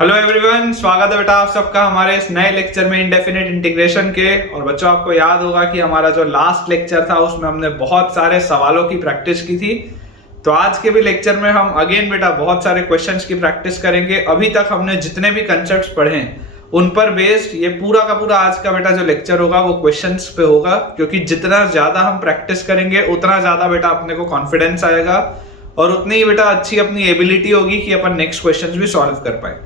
Hello everyone, स्वागत है बेटा आप सबका हमारे इस नए लेक्चर में इंडेफिनिट इंटीग्रेशन के। और बच्चों आपको याद होगा कि हमारा जो लास्ट लेक्चर था उसमें हमने बहुत सारे सवालों की प्रैक्टिस की थी। तो आज के भी लेक्चर में हम अगेन बेटा बहुत सारे क्वेश्चंस की प्रैक्टिस करेंगे। अभी तक हमने जितने भी कंसेप्ट्स पढ़े हैं उन पर बेस्ड ये पूरा का पूरा आज का बेटा जो लेक्चर होगा वो क्वेश्चंस पे होगा, क्योंकि जितना ज्यादा हम प्रैक्टिस करेंगे उतना ज्यादा बेटा अपने को कॉन्फिडेंस आएगा और उतनी ही बेटा अच्छी अपनी एबिलिटी होगी कि अपन नेक्स्ट क्वेश्चंस भी सॉल्व कर पाए।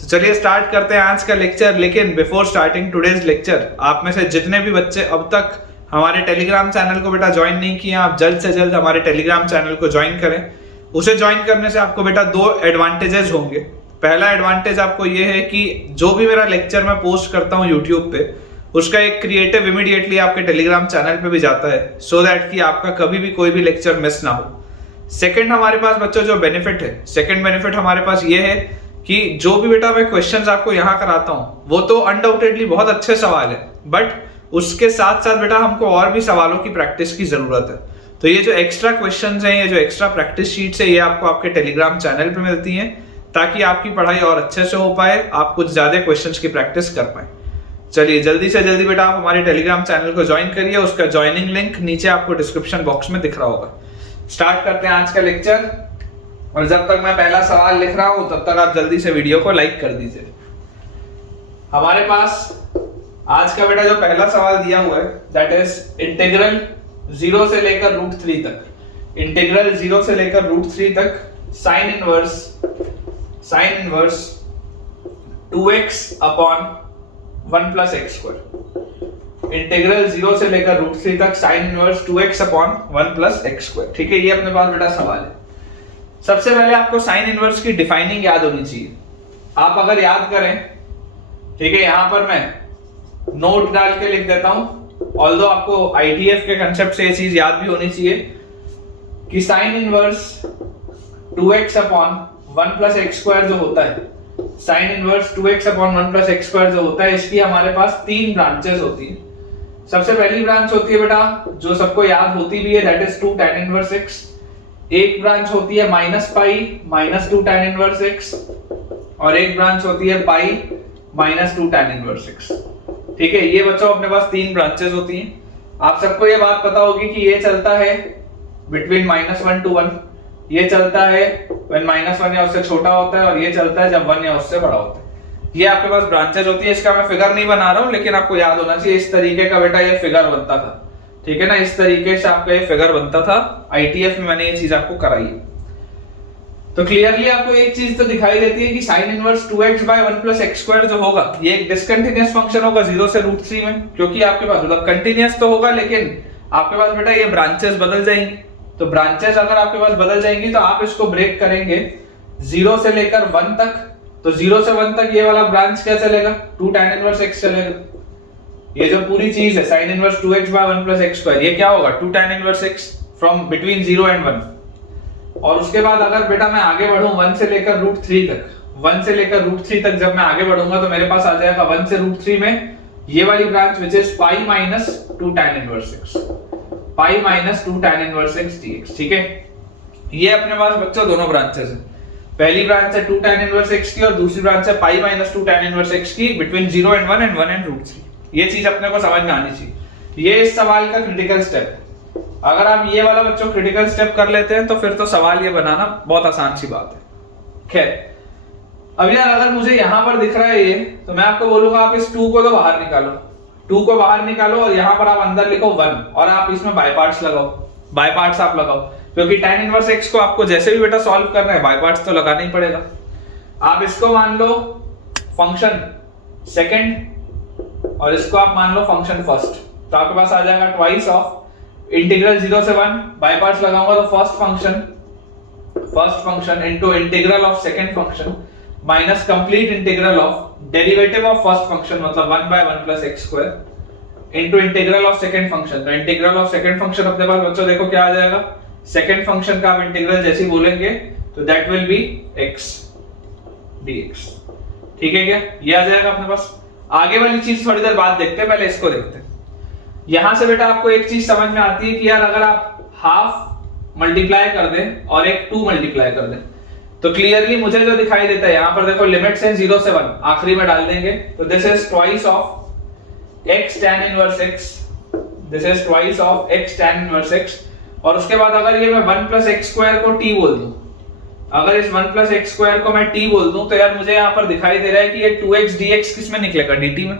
तो चलिए स्टार्ट करते हैं आज का लेक्चर। लेकिन बिफोर स्टार्टिंग टुडेज लेक्चर, आप में से जितने भी बच्चे अब तक हमारे टेलीग्राम चैनल को बेटा ज्वाइन नहीं किए, आप जल्द से जल्द हमारे टेलीग्राम चैनल को ज्वाइन करें। उसे ज्वाइन करने से आपको बेटा दो एडवांटेजेस होंगे। पहला एडवांटेज आपको ये है कि जो भी मेरा लेक्चर मैं पोस्ट करता हूँ यूट्यूब पे, उसका एक क्रिएटिव इमीडिएटली आपके टेलीग्राम चैनल पे भी जाता है, सो दैट कि आपका कभी भी कोई भी लेक्चर मिस ना हो। सेकंड हमारे पास बच्चों जो बेनिफिट है, सेकंड बेनिफिट हमारे पास ये है कि जो भी बेटा मैं क्वेश्चंस आपको यहाँ कराता हूँ वो तो अनडाउटेडली बहुत अच्छे सवाल है, बट उसके साथ साथ बेटा हमको और भी सवालों की प्रैक्टिस की जरूरत है। तो ये जो एक्स्ट्रा क्वेश्चंस हैं, ये जो एक्स्ट्रा प्रैक्टिस शीट्स है, ये आपको आपके टेलीग्राम चैनल पे मिलती हैं ताकि आपकी पढ़ाई और अच्छे से हो पाए, आप कुछ ज्यादा क्वेश्चंस की प्रैक्टिस कर पाए। चलिए जल्दी से जल्दी बेटा आप हमारे टेलीग्राम चैनल को ज्वाइन करिए। उसका ज्वाइनिंग लिंक नीचे आपको डिस्क्रिप्शन बॉक्स में दिख रहा होगा। स्टार्ट करते हैं आज का लेक्चर। और जब तक मैं पहला सवाल लिख रहा हूं तब तक आप जल्दी से वीडियो को लाइक कर दीजिए। हमारे पास आज का बेटा जो पहला सवाल दिया हुआ है दैट इज इंटीग्रल 0 से लेकर √3 तक। इंटीग्रल 0 से लेकर √3 तक sign inverse 2x upon 1 plus x square. Integral 0 से लेकर √3 तक sign inverse 2x upon 1 plus x square. ठीक है, ये अपने पास बेटा सवाल है। सबसे पहले आपको साइन इनवर्स की डिफाइनिंग याद होनी चाहिए। आप अगर याद करें, ठीक है, यहां पर मैं नोट डाल के लिख देता हूं, ऑल्दो आपको आईटीएफ के कंसेप्ट से ये चीज याद भी होनी चाहिए कि sine inverse 2x upon 1 plus x square जो होता है, sine inverse 2x upon 1 plus x square जो होता है, इसकी हमारे पास 3 ब्रांचेस होती है। सबसे पहली ब्रांच होती है बेटा जो सबको याद होती भी है, that is 2 tan inverse x। एक ब्रांच होती है -पाई -2 tan इनवर्स x, और एक ब्रांच होती है पाई -2 tan इनवर्स x। ठीक है, ये बच्चों अपने पास 3 ब्रांचेस होती हैं। आप सबको ये बात पता होगी कि ये चलता है बिटवीन -1 to 1, ये चलता है व्हेन -1 या उससे छोटा होता है, और ये चलता है जब 1 या उससे बड़ा होता है। ये आपके पास ब्रांचेस होती है। इसका मैं फिगर नहीं बना रहा हूं, लेकिन आपको याद होना चाहिए इस तरीके का बेटा ये फिगर बनता था। ठीक है ना, इस तरीके से आपका ये फिगर बनता था। आईटीएफ में मैंने ये चीज आपको कराई है। तो क्लियरली आपको एक चीज तो दिखाई देती है कि sine inverse 2x by 1 plus x square जो होगा ये एक डिसकंटिन्यूअस फंक्शन होगा 0 से √3 में, क्योंकि आपके पास मतलब कंटिन्यूअस तो होगा लेकिन आपके पास बेटा ये ब्रांचेस बदल जाएंगी। तो ब्रांचेस अगर आपके पास बदल जाएंगी तो आप इसको ब्रेक करेंगे 0 से लेकर 1 तक। तो 0 से 1 तक ये वाला ब्रांच क्या चलेगा, 2 tan इनवर्स x चलेगा। ये जो पूरी चीज है sine inverse 2x by 1 plus x square, ये क्या होगा 2 tan inverse x from between 0 and 1। और उसके बाद अगर बेटा मैं आगे बढ़ूं 1 से लेकर √3 तक, 1 से लेकर √3 तक जब मैं आगे बढ़ूंगा तो मेरे पास आ जाएगा 1 से √3 में ये वाली branch which is pi -2 tan inverse x, pi -2 tan inverse x dx। ठीक है, ये अपने पास बच्चों दोनों ब्रांचेस हैं। पहली ब्रांच है 2 tan इनवर्स x की और दूसरी ब्रांच है पाई -2 tan इनवर्स x की बिटवीन 0 and 1 and 1 and √3। ये चीज अपने को समझ में आनी चाहिए। ये इस सवाल का क्रिटिकल स्टेप है। अगर आप ये वाला बच्चों क्रिटिकल स्टेप कर लेते हैं तो फिर तो सवाल ये बनाना बहुत आसान सी बात है। खैर, अब यार अगर मुझे यहां पर दिख रहा है ये, तो मैं आपको बोलूंगा आप इस 2 को तो बाहर निकालो, 2 को बाहर निकालो और यहां पर आप अंदर लिखो 1 और आप इसमें बाय पार्ट्स लगाओ, बाय पार्ट्स आप लगाओ, क्योंकि tan इनवर्स x को आपको जैसे भी बेटा सॉल्व करना है बाय पार्ट्स तो लगाना ही पड़ेगा। आप इसको मान लो फंक्शन सेकंड और इसको आप मान लो फंक्शन फर्स्ट, तो आपके पास आ जाएगा ट्वाइस ऑफ इंटीग्रल 0 से 1, बाय पार्ट्स लगाऊंगा तो first function into integral of second function minus complete integral of derivative of first function मतलब 1 by 1 plus x square into integral of second function. तो इंटीग्रल ऑफ सेकंड फंक्शन अपने पास बच्चों देखो क्या आ जाएगा, सेकंड फंक्शन का आप इंटीग्रल जैसे ही बोलेंगे तो that will B x dx। ठीक है क्या, ये आ जाएगा अपने पास। आगे वाली चीज थोड़ी देर बाद देखते हैं, पहले इसको देखते हैं। यहां से बेटा आपको एक चीज समझ में आती है कि यार अगर आप हाफ मल्टीप्लाई कर दें और एक 2 मल्टीप्लाई कर दें, तो क्लियरली मुझे जो दिखाई देता है यहाँ पर देखो लिमिट्स है 0 से 1, आखिरी में डाल देंगे तो this is twice of x tan inverse x, this is twice of x tan inverse x। और उसके बाद अगर ये मैं 1 प्लस एक्स स्क्वायर को t बोल दूं, अगर इस 1 प्लस एक्स स्क्वायर को मैं t बोल दूं तो यार मुझे यहाँ पर दिखाई दे रहा है कि ये 2x dx किस में निकलेगा, dt में।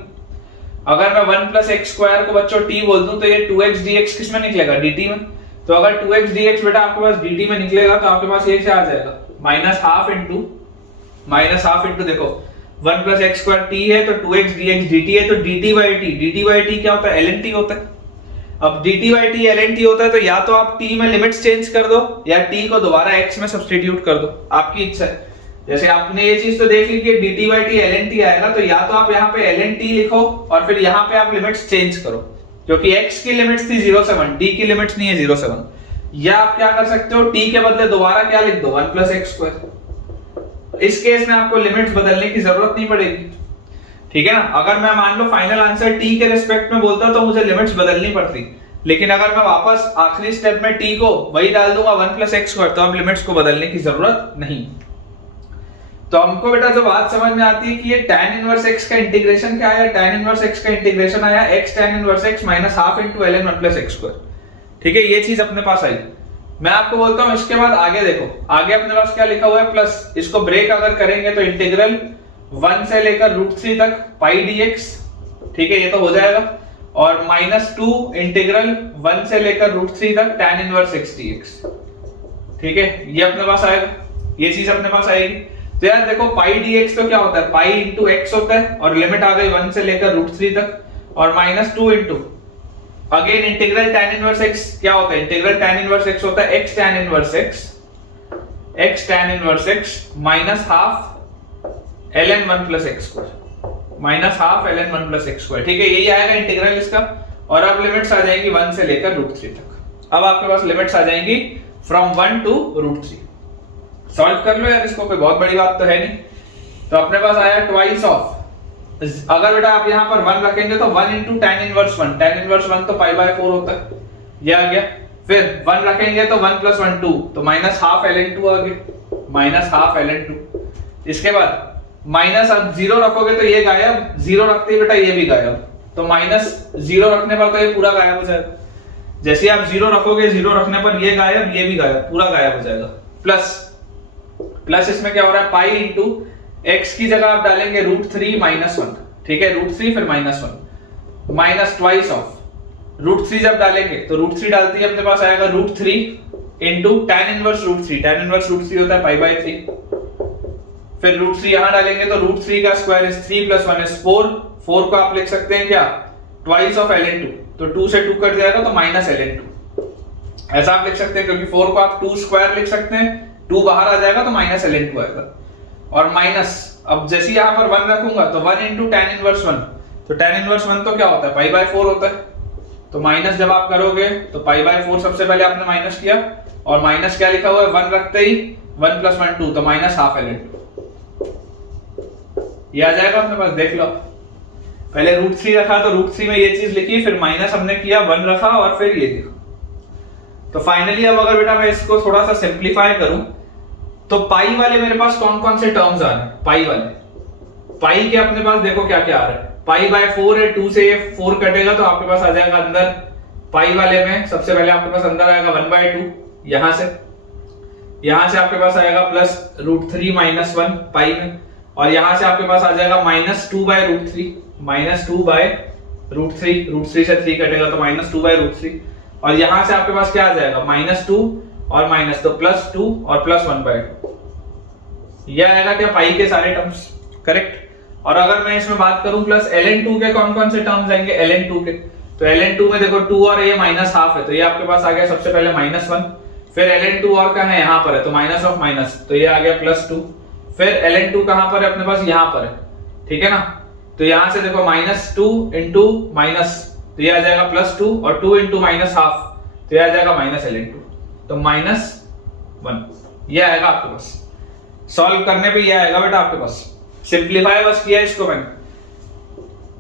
अगर मैं 1 प्लस एक्स स्क्वायर को बच्चों t बोल दूं तो ये 2x dx किस में निकलेगा, dt में। तो अगर 2x dx बेटा आपके पास dt में निकलेगा तो आपके पास ये क्या आ जाएगा, माइनस हाफ इंटू देखो 1 प्लस एक्स स्क्वायर t है तो 2x dx dt है तो dt बाई t क्या होता है, ln t होता है। अब dt by T ln t होता है तो या तो आप t में लिमिट्स चेंज कर दो या t को दोबारा x में सब्स्टिट्यूट कर दो, आपकी इच्छा है। जैसे आपने ये चीज तो देख ली कि dt by T ln t आएगा तो या तो आप यहाँ पे ln t लिखो और फिर यहाँ पे आप लिमिट्स चेंज करो, क्योंकि x की लिमिट्स थी 0 से 1, t की लिमिट्स नहीं है 0 से 1। या आप क्या कर सकते हो, t के बदले दोबारा क्या लिख दो, 1 प्लस एक्स स्क्वायर। इस केस में आपको लिमिट्स बदलने की जरूरत नहीं पड़ेगी, ठीक है ना। अगर मैं मान लो फाइनल आंसर t के रिस्पेक्ट में बोलता तो मुझे लिमिट्स बदलनी पड़ती, लेकिन अगर मैं वापस आखिरी स्टेप में t को वही डाल दूंगा 1 प्लस एक्स स्क्वायर तो अब लिमिट्स को बदलने की जरूरत नहीं। तो हमको बेटा जो बात समझ में आती है कि ये tan इनवर्स x का इंटीग्रेशन क्या आया, tan इनवर्स x का इंटीग्रेशन आया x tan inverse x minus half into ln 1 plus x square, ठीक है। ये चीज अपने पास आई। मैं आपको बोलता हूं इसके बाद आगे देखो, आगे अपने पास क्या लिखा हुआ है, प्लस इसको ब्रेक अगर करेंगे तो इंटीग्रल 1 से लेकर √3 तक पाई dx, ठीक है, ये तो हो जाएगा। और -2 इंटीग्रल 1 से लेकर √3 तक tan इनवर्स x dx, ठीक है, ये अपने पास आएगा, ये चीज अपने पास आएगी। तो यार देखो पाई dx तो क्या होता है, पाई इंटू x होता है और लिमिट आ गई 1 से लेकर √3 तक, और -2 into again integral tan inverse x क्या होता है, इंटीग्रल tan इनवर्स x होता है x tan inverse x minus half ln 1 plus x square, minus half ln 1 plus x square, ठीक है, यही आएगा इंटीग्रल इसका। और अब लिमिट्स आ जाएंगी 1 से लेकर √3 तक। अब आपके पास लिमिट्स आ जाएंगी फ्रॉम 1 टू √3। सॉल्व कर लो यार इसको, कोई बहुत बड़ी बात तो है नहीं। तो अपने पास आया ट्वाइस ऑफ, अगर बेटा आप यहाँ पर 1 रखेंगे तो 1 into tan inverse 1, tan inverse 1 तो पाई बाय 4 होता है, ये आ गया। फिर 1 रखेंगे तो 1 प्लस 1 2, तो माइनस हाफ ln 2 आ गया, माइनस हाफ ln 2। इसके बाद माइनस अब 0 रखोगे तो ये गायब, 0 रखते ही बेटा ये भी गायब, तो -0 रखने पर तो ये पूरा गायब हो जाएगा। जैसे आप 0 रखोगे, 0 रखने पर ये गायब, ये भी गायब, पूरा गायब हो जाएगा। प्लस इसमें क्या हो रहा है, पाई इंटू x की जगह आप डालेंगे √3 माइनस 1, ठीक है, √3 फिर -1 माइनस ट्वाइस ऑफ √3 जब डालेंगे तो √3 डालते ही अपने पास आएगा √3 into tan inverse √3, tan inverse √3 होता है पाई बाय 3, फिर √3 यहां डालेंगे तो √3 का स्क्वायर इज 3 प्लस 1 इज 4, 4 को आप लिख सकते हैं क्या, ट्वाइस ऑफ ln 2, तो 2 से 2 कट जाएगा तो माइनस ln 2, ऐसा आप लिख सकते हैं, क्योंकि 4 को आप 2 स्क्वायर लिख सकते हैं, 2 बाहर आ जाएगा तो माइनस ln 2 आएगा। और माइनस अब जैसे यहां पर 1 रखूंगा तो 1 इंटू tan इनवर्स 1, तो tan इनवर्स 1 तो क्या होता है, पाई बाय 4 होता है, तो माइनस जब आप करोगे तो पाई बाय 4 सबसे पहले आपने माइनस किया, और माइनस क्या लिखा हुआ है, 1 रखते ही 1 प्लस 1 2, तो माइनस हाफ ln 2, ये आ जाएगा अपने पास, देख लो। पहले √3 रखा तो √3 में ये चीज लिखी, फिर माइनस हमने किया, 1 रखा और फिर ये देखो। तो फाइनली अब अगर बेटा मैं इसको थोड़ा सा सिंप्लीफाई करूं तो पाई वाले मेरे पास कौन कौन से टर्म्स आ रहे हैं, पाई वाले, पाई के अपने पास देखो क्या क्या आ रहा है, पाई बाय 4 है, 2 से ये 4 कटेगा तो आपके पास आ जाएगा अंदर, पाई वाले में सबसे पहले आपके पास अंदर आएगा 1/2, यहां से आपके पास आएगा प्लस √3 माइनस 1 पाई में, और यहां से आपके पास आ जाएगा -2/√3, -2/√3 से 3 कटेगा तो -2/√3, और यहां से आपके पास क्या आ जाएगा, -2 और माइनस, तो +2 और प्लस 1/2, यह आएगा क्या, पाई के सारे टर्म्स, करेक्ट। और अगर मैं इसमें बात करूं प्लस ln 2 के कौन कौन से टर्म्स आएंगे, ln 2 के, तो ln 2 में देखो 2 और ये माइनस हाफ है, तो ये आपके पास आ गया सबसे पहले -1, फिर ln 2 और कहां है, यहां पर है, तो माइनस ऑफ माइनस, तो ये आ गया +2, फिर ln 2 कहां पर है अपने पास, यहां पर है, ठीक है ना। तो यहां से देखो -2 इंटू माइनस, तो ये आ जाएगा +2, और 2 इंटू माइनस हाफ, तो ये आ जाएगा -ln 2, तो -1, ये आएगा आपके पास। सॉल्व करने पे ये आएगा बेटा आपके पास, सिंप्लीफाई बस किया इसको मैंने।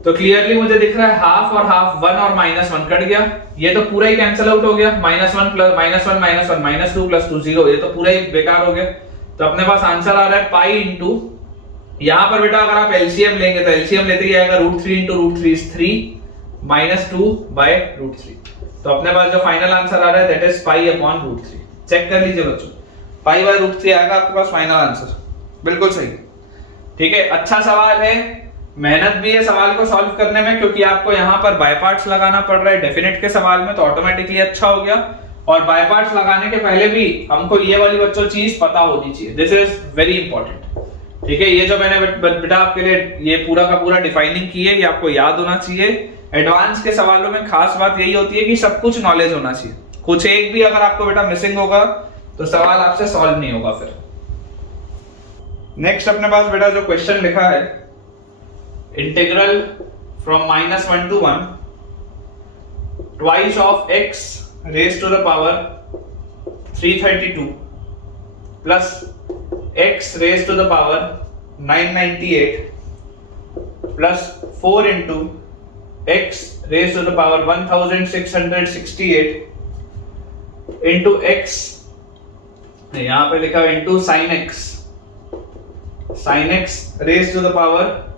तो क्लियरली मुझे दिख रहा है हाफ और हाफ, 1 और -1 कट गया, ये तो पूरा ही कैंसिल आउट हो गया, -1 प्लस -1 -1 -2 + 2 0, ये तो पूरा ही बेकार हो गया। तो अपने पास आंसर आ रहा है पाई इंटू, यहां पर बेटा अगर आप एलसीएम लेंगे तो एलसीएम लेते ही आएगा √3 इंटू √3 इज 3 माइनस 2 बाय √3। तो अपने पास जो फाइनल आंसर आ रहा है that is pi upon √3। Check कर लीजिए बच्चों, पाई बाय √3 आएगा आपके पास फाइनल आंसर, बिल्कुल सही। ठीक है, अच्छा सवाल है, मेहनत भी है सवाल को सॉल्व करने में, क्योंकि आपको यहाँ पर बाय पार्ट्स लगाना पड़ रहा है डेफिनेट के सवाल में, तो ऑटोमेटिकली अच्छा हो गया। और बाय पार्ट्स लगाने के पहले भी हमको ये वाली बच्चों चीज पता होनी चाहिए, दिस इज वेरी इंपॉर्टेंट। ठीक है, ये जो मैंने बेटा आपके लिए ये पूरा का पूरा डिफाइनिंग की है, ये आपको याद होना चाहिए। एडवांस के सवालों में खास बात यही होती है कि सब कुछ नॉलेज होना चाहिए, कुछ एक भी अगर आपको बेटा मिसिंग होगा तो सवाल आपसे सॉल्व नहीं होगा फिर। नेक्स्ट अपने पास बेटा जो क्वेश्चन लिखा है, integral from -1 to 1 twice of x raise to the power 332 plus x raise to the power 998 plus 4 into x raise to the power 1668 into x, यहां पे लिखा है into sin x raise to the power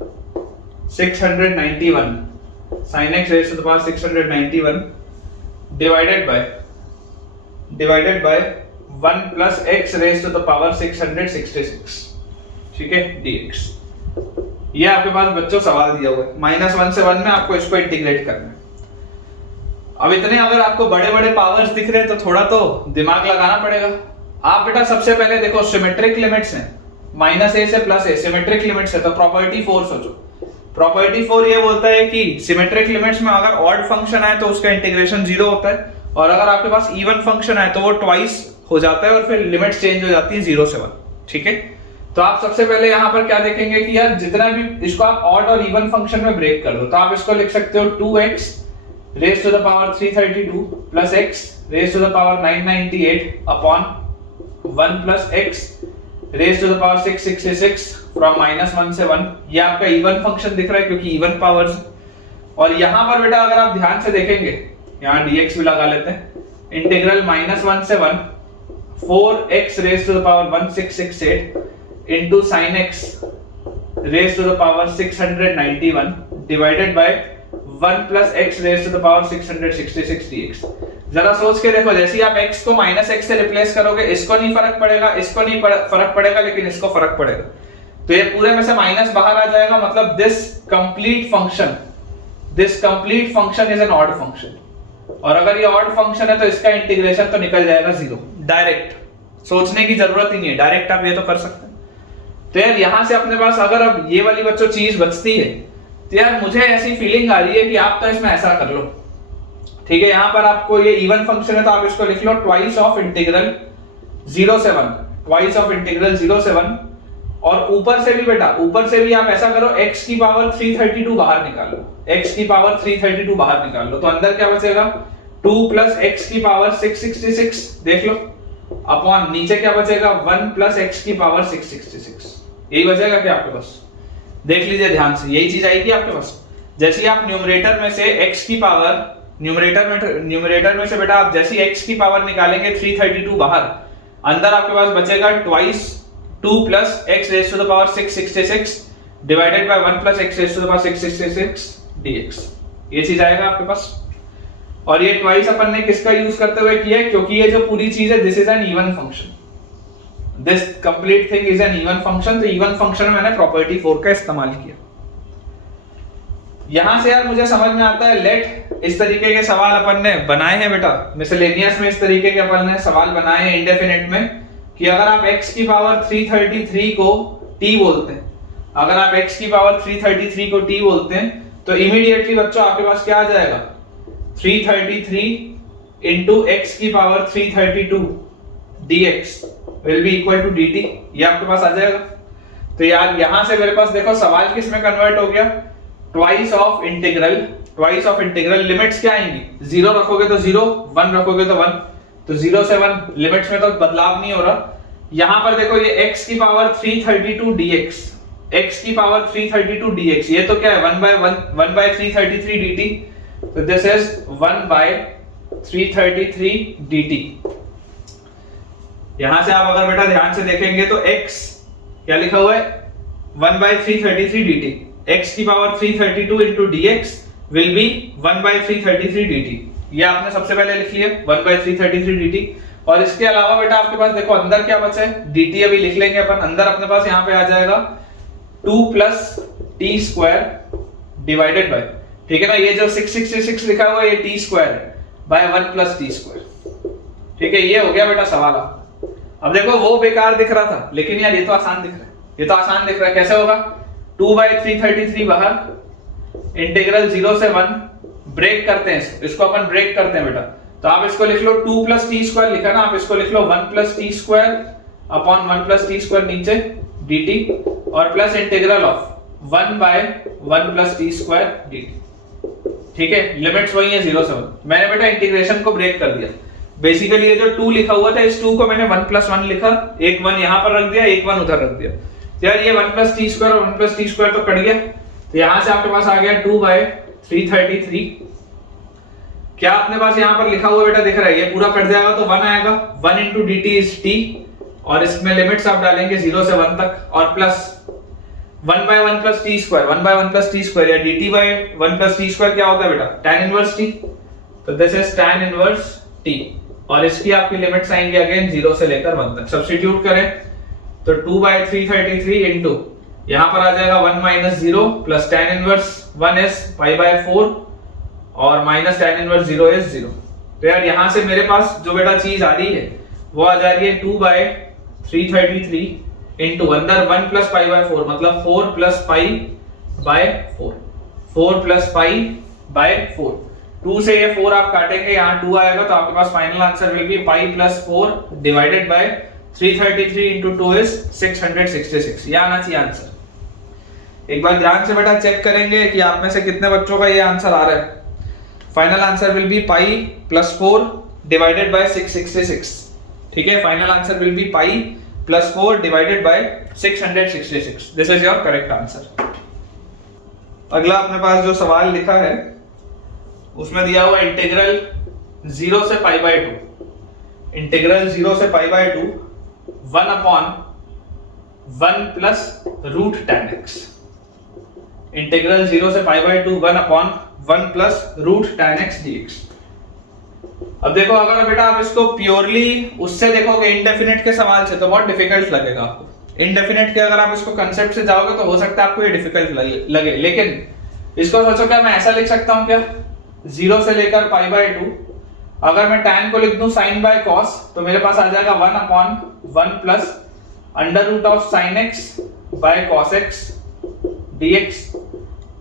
691, sin x raised to the power 691 divided by 1 plus x raised to the power 666, ठीक है, dx। ये आपके पास बच्चों सवाल दिया हुआ है, -1 से 1 में आपको इसको इंटीग्रेट करना है। अब इतने अगर आपको बड़े बड़े पावर्स दिख रहे हैं तो थोड़ा तो दिमाग लगाना पड़ेगा। आप बेटा सबसे पहले देखो सिमेट्रिक लिमिट्स हैं, -a से +a सिमेट्रिक लिमिट्स है, तो प्रॉपर्टी 4 सोचो। प्रॉपर्टी 4 ये बोलता है कि सिमेट्रिक लिमिट्स में अगर ऑड फंक्शन आए तो उसका इंटीग्रेशन 0 होता है, और अगर आपके पास इवन फंक्शन आए तो वो ट्वाइस हो जाता है और फिर लिमिट्स चेंज हो जाती है 0 से 1। ठीक है, तो आप सबसे पहले यहाँ पर क्या देखेंगे कि यार जितना भी इसको आप ऑड और इवन फंक्शन में ब्रेक कर दो, तो आप इसको लिख सकते हो 2x raise to the power 332 plus x raise to the power 998 upon 1 plus x raise to the power 666 from -1 से 1। ये आपका इवन फंक्शन दिख रहा है क्योंकि इवन पावर्स। और यहां पर बेटा अगर आप ध्यान से देखेंगे, यहां dx भी लगा लेते हैं, इंटीग्रल -1 से 1 4x raise to the power 1668 into sin x raise to the power 691 divided by 1 plus x raise to the power 666 dx। जरा सोच के देखो, जैसे आप x को -x से रिप्लेस करोगे, इसको नहीं फर्क पड़ेगा, इसको नहीं फर्क पड़ेगा, लेकिन इसको फर्क पड़ेगा। तो ये पूरे में से माइनस बाहर आ जाएगा, मतलब this complete function is an odd function. और अगर ये ऑड फंक्शन है तो इसका इंटीग्रेशन तो निकल जाएगा 0, डायरेक्ट, सोचने की जरूरत ही नहीं है, डायरेक्ट आप ये तो कर सकते हैं। तो यार यहां से अपने पास अगर अब ये वाली बच्चों चीज बचती है, तो यार मुझे ऐसी फीलिंग आ रही है कि आप तो इसमें ऐसा कर लो। ठीक है, यहां पर आपको ये इवन फंक्शन है तो आप इसको लिख लो ट्वाइस ऑफ इंटीग्रल 0 से 1, ट्वाइस ऑफ इंटीग्रल 0 से 1। और ऊपर से भी बेटा, ऊपर से भी आप ऐसा करो, x की पावर 332 बाहर निकालो, x की पावर 332 बाहर निकाल लो, तो अंदर क्या बचेगा 2 प्लस x की पावर 666, देख लो, अपॉन नीचे क्या बचेगा 1 प्लस x की पावर 666। यही बचेगा क्या आपके पास? देख लीजिए ध्यान से, यही चीज आएगी आपके पास। जैसे आप न्यूमरेटर में से x की पावर, न्यूमरेटर में से बेटा आप जैसी x की पावर निकालेंगे 332 बाहर, अंदर आपके पास बचेगा twice 2 plus x raise to the power 666 divided by 1 plus x raise to the power 666 dx। ये चीज आएगा आपके पास। और ये ट्वाइस अपन ने किसका यूज करते हुए किया है, क्योंकि ये जो पूरी चीज है this is an even function, this complete thing is an even function. तो इवन फंक्शन में मैंने प्रॉपर्टी 4 का इस्तेमाल किया। यहां से यार मुझे समझ में आता है, लेट इस तरीके के सवाल अपन ने बनाए हैं बेटा, मिसलेनियस में इस तरीके के अपन ने सवाल बनाए हैं इंडेफिनिट में, कि अगर आप x की पावर 333 को t बोलते हैं, अगर आप x की पावर 333 को t बोलते हैं, तो इमीडिएटली बच्चों आपके पास क्या आ जाएगा 333 इंटू x की power 332 dx will be equal to dt, ये आपके पास आ जाएगा। तो यार यहां से मेरे पास देखो सवाल किस में कन्वर्ट हो गया, ट्वाइस ऑफ इंटीग्रल लिमिट्स क्या आएंगी, 0 रखोगे तो 0, 1 रखोगे तो 1, तो 0 से 1 लिमिट्स में तो बदलाव नहीं हो रहा। यहां पर देखो ये x की पावर 332 dx, x की पावर 332 dx, ये तो क्या है 1 by 333 dt, तो दिस इज 1 by 333 dt। यहां से आप अगर बेटा ध्यान से देखेंगे तो x क्या लिखा हुआ है 1/333 dt, x की power 332 into dx will be 1/333 dt। ये आपने सबसे पहले लिख लिया 1/333 dt। और इसके अलावा बेटा आपके पास देखो अंदर क्या बचा है, dt अभी लिख लेंगे अपन। अंदर अपने पास यहाँ पे आ जाएगा 2 + t² डिवाइडेड बाय, ठीक है ना, ये जो 666 लिखा हुआ है ये t² है बाय 1 + t²। ठीक है, ये हो गया बेटा सवाल। अब देखो वो बेकार दिख रहा था, लेकिन यार ये तो आसान दिख रहा है, ये तो आसान दिख रहा है। कैसे होगा, 2/333 बाहर, इंटीग्रल 0 से 1, ब्रेक करते हैं इसको अपन ब्रेक करते हैं बेटा। तो आप इसको लिख लो 2 + t² लिखा ना, आप इसको लिख लो 1 + t² अपॉन 1 + t² नीचे dt और plus integral of 1/1 + t² dt। ठीक है, लिमिट्स वही है 0 से 1। मैंने बेटा इंटीग्रेशन को ब्रेक कर दिया। बेसिकली ये जो 2 लिखा हुआ था इस 2 को मैंने 1 + 1 लिखा, एक 1 यहां पर रख दिया, एक 1 उधर रख दिया। तो यार ये 1 + t² और 1 + t² तो कट गया। तो यहां से आपके पास आ गया 2/333। क्या अपने पास यहां पर लिखा हुआ बेटा दिख रहा है, ये पूरा कट जाएगा तो 1 आएगा, 1 × dt इज t और इसमें लिमिट्स आप डालेंगे 0 से 1 तक और प्लस 1/1 + t², 1/1 + t² या dt/1 + t² क्या होता है बेटा, tan इनवर्स t। तो this is tan inverse t और इसकी आपकी लिमिट्स आएंगी अगेन 0 से लेकर 1 तक। सब्स्टिट्यूट करें तो 2/333 इनटू यहां पर आ जाएगा 1 - 0 प्लस tan इनवर्स 1 इज π/4 और माइनस tan इनवर्स 0 इज 0। तो यार यहां से मेरे पास जो बेटा चीज आ रही है वो आ जा रही है 2/333 इनटू अंदर 1 + π/4 मतलब 4 + π/4, 4 + π/4। 2 से ये 4 आप काटेंगे, यहाँ 2 आएगा तो आपके पास final answer will be π + 4 divided by 333 into 2 is 666। ये आना चाहिए आंसर। एक बार ध्यान से बेटा चेक करेंगे कि आप में से कितने बच्चों का ये आंसर आ रहा है। Final answer will be π + 4 divided by 666। ठीक है, final answer will be π + 4 divided by 666। This is your correct answer. अगला अपने पास जो सवाल लिखा है उसमें दिया हुआ इंटीग्रल 0 से π/2, इंटीग्रल 0 से π/2 1/1 + √tan x, इंटीग्रल 0 से π/2 1/1 + √tan x dx। अब देखो अगर बेटा आप इसको प्योरली उससे देखोगे इंडेफिनिट के सवाल से तो बहुत डिफिकल्ट लगेगा आपको। इंडेफिनिट के अगर आप इसको कांसेप्ट से जाओगे तो हो सकता है आपको ये डिफिकल्ट लगे, लेकिन इसको सोचो क्या मैं ऐसा लिख सकता हूं क्या, 0 से लेकर π/2 अगर मैं tan को लिख दूं sin/cos तो मेरे पास आ जाएगा 1/1 + √sin x cos x dx।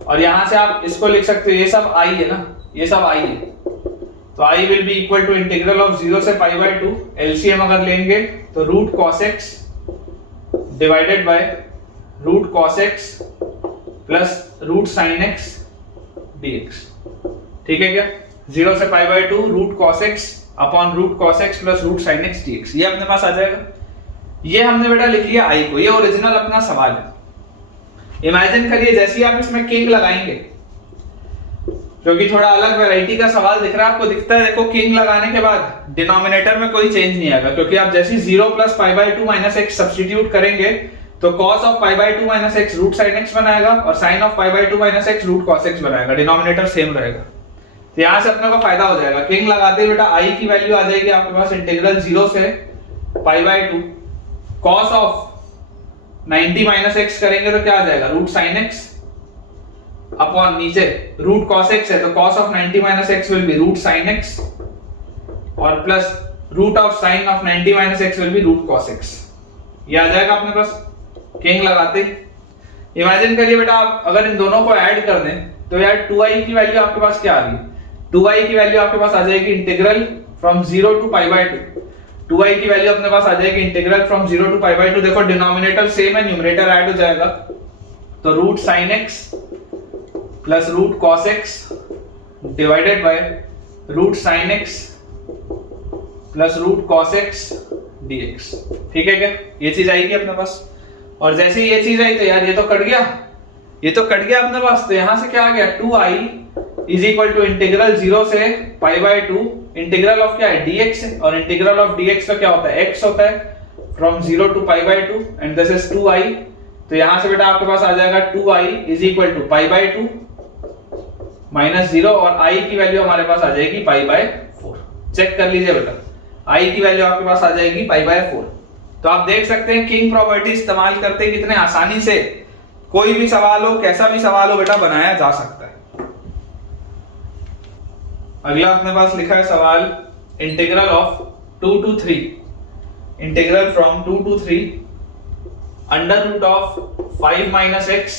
और यहां से आप इसको लिख सकते हो, ये सब i है ना, ये सब i है, तो i will be equal to integral of 0 से π/2 एलसीएम अगर लेंगे तो √cos x divided by √cos x plus √sin x dx। ठीक है क्या, 0 से π/2 √cos x upon √cos x plus √sin x dx, ये अपने पास आ जाएगा। ये हमने बेटा लिख लिया i को, ये ओरिजिनल अपना सवाल है। इमेजिन करिए जैसे ही आप इसमें किंग लगाएंगे, क्योंकि थोड़ा अलग वैरायटी का सवाल दिख रहा है आपको, दिखता है देखो किंग लगाने के बाद डिनोमिनेटर में कोई चेंज नहीं आएगा, क्योंकि आप जैसे 0 + π/2 - x सब्स्टिट्यूट करेंगे तो cos of π/2 - x √sin x बनाएगा और sin of π/2 - x √cos x बनाएगा, डिनोमिनेटर सेम रहेगा। तो यहां से अपने को फायदा हो जाएगा। किंग लगाते बेटा i की वैल्यू आ जाएगी आपके पास इंटीग्रल 0 से π/2 cos of 90 - x करेंगे तो क्या आ जाएगा √sin x अपॉन नीचे √cos x है तो cos of 90 - x will be √sin x और plus √sin of 90 - x will be √cos x। ये आ जाएगा अपने पास किंग लगाते। इमेजिन करिए बेटा आप अगर इन दोनों को ऐड कर दें तो यार 2i की वैल्यू आपके पास क्या आ रही है, 2i की वैल्यू आपके पास आ जाएगी इंटीग्रल फ्रॉम 0 to π/2। 2i की वैल्यू अपने पास आ जाएगी इंटीग्रल फ्रॉम 0 to π/2। देखो डिनोमिनेटर सेम है, न्यूमरेटर ऐड हो जाएगा तो √sin x plus √cos x divided bye √sin x plus √cos x dx। ठीक है क्या, ये चीज आएगी अपने पास। और जैसे ही ये चीज आई तो यार ये तो कट गया, ये तो कट गया अपने पास। तो यहां से क्या आ गया 2i is equal to integral 0 से पाई बाय 2 इंटीग्रल ऑफ क्या है dx है, और इंटीग्रल ऑफ dx का क्या होता है x होता है from 0 to pi by 2 and this is 2i। तो यहां से बेटा आपके पास आ जाएगा 2i is equal to pi by 2 minus 0 और i की वैल्यू हमारे पास आ जाएगी पाई बाय 4। चेक कर लीजिए बेटा, i की वैल्यू आपके पास आ जाएगी पाई बाय 4। तो आप देख सकते हैं किंग प्रॉपर्टी इस्तेमाल करते कितने आसानी से कोई भी सवाल हो, कैसा भी सवाल हो बेटा बनाया जा सकता है। अगला अपने पास लिखा है सवाल integral of 2 to 3, integral from 2 to 3 under root of 5 minus x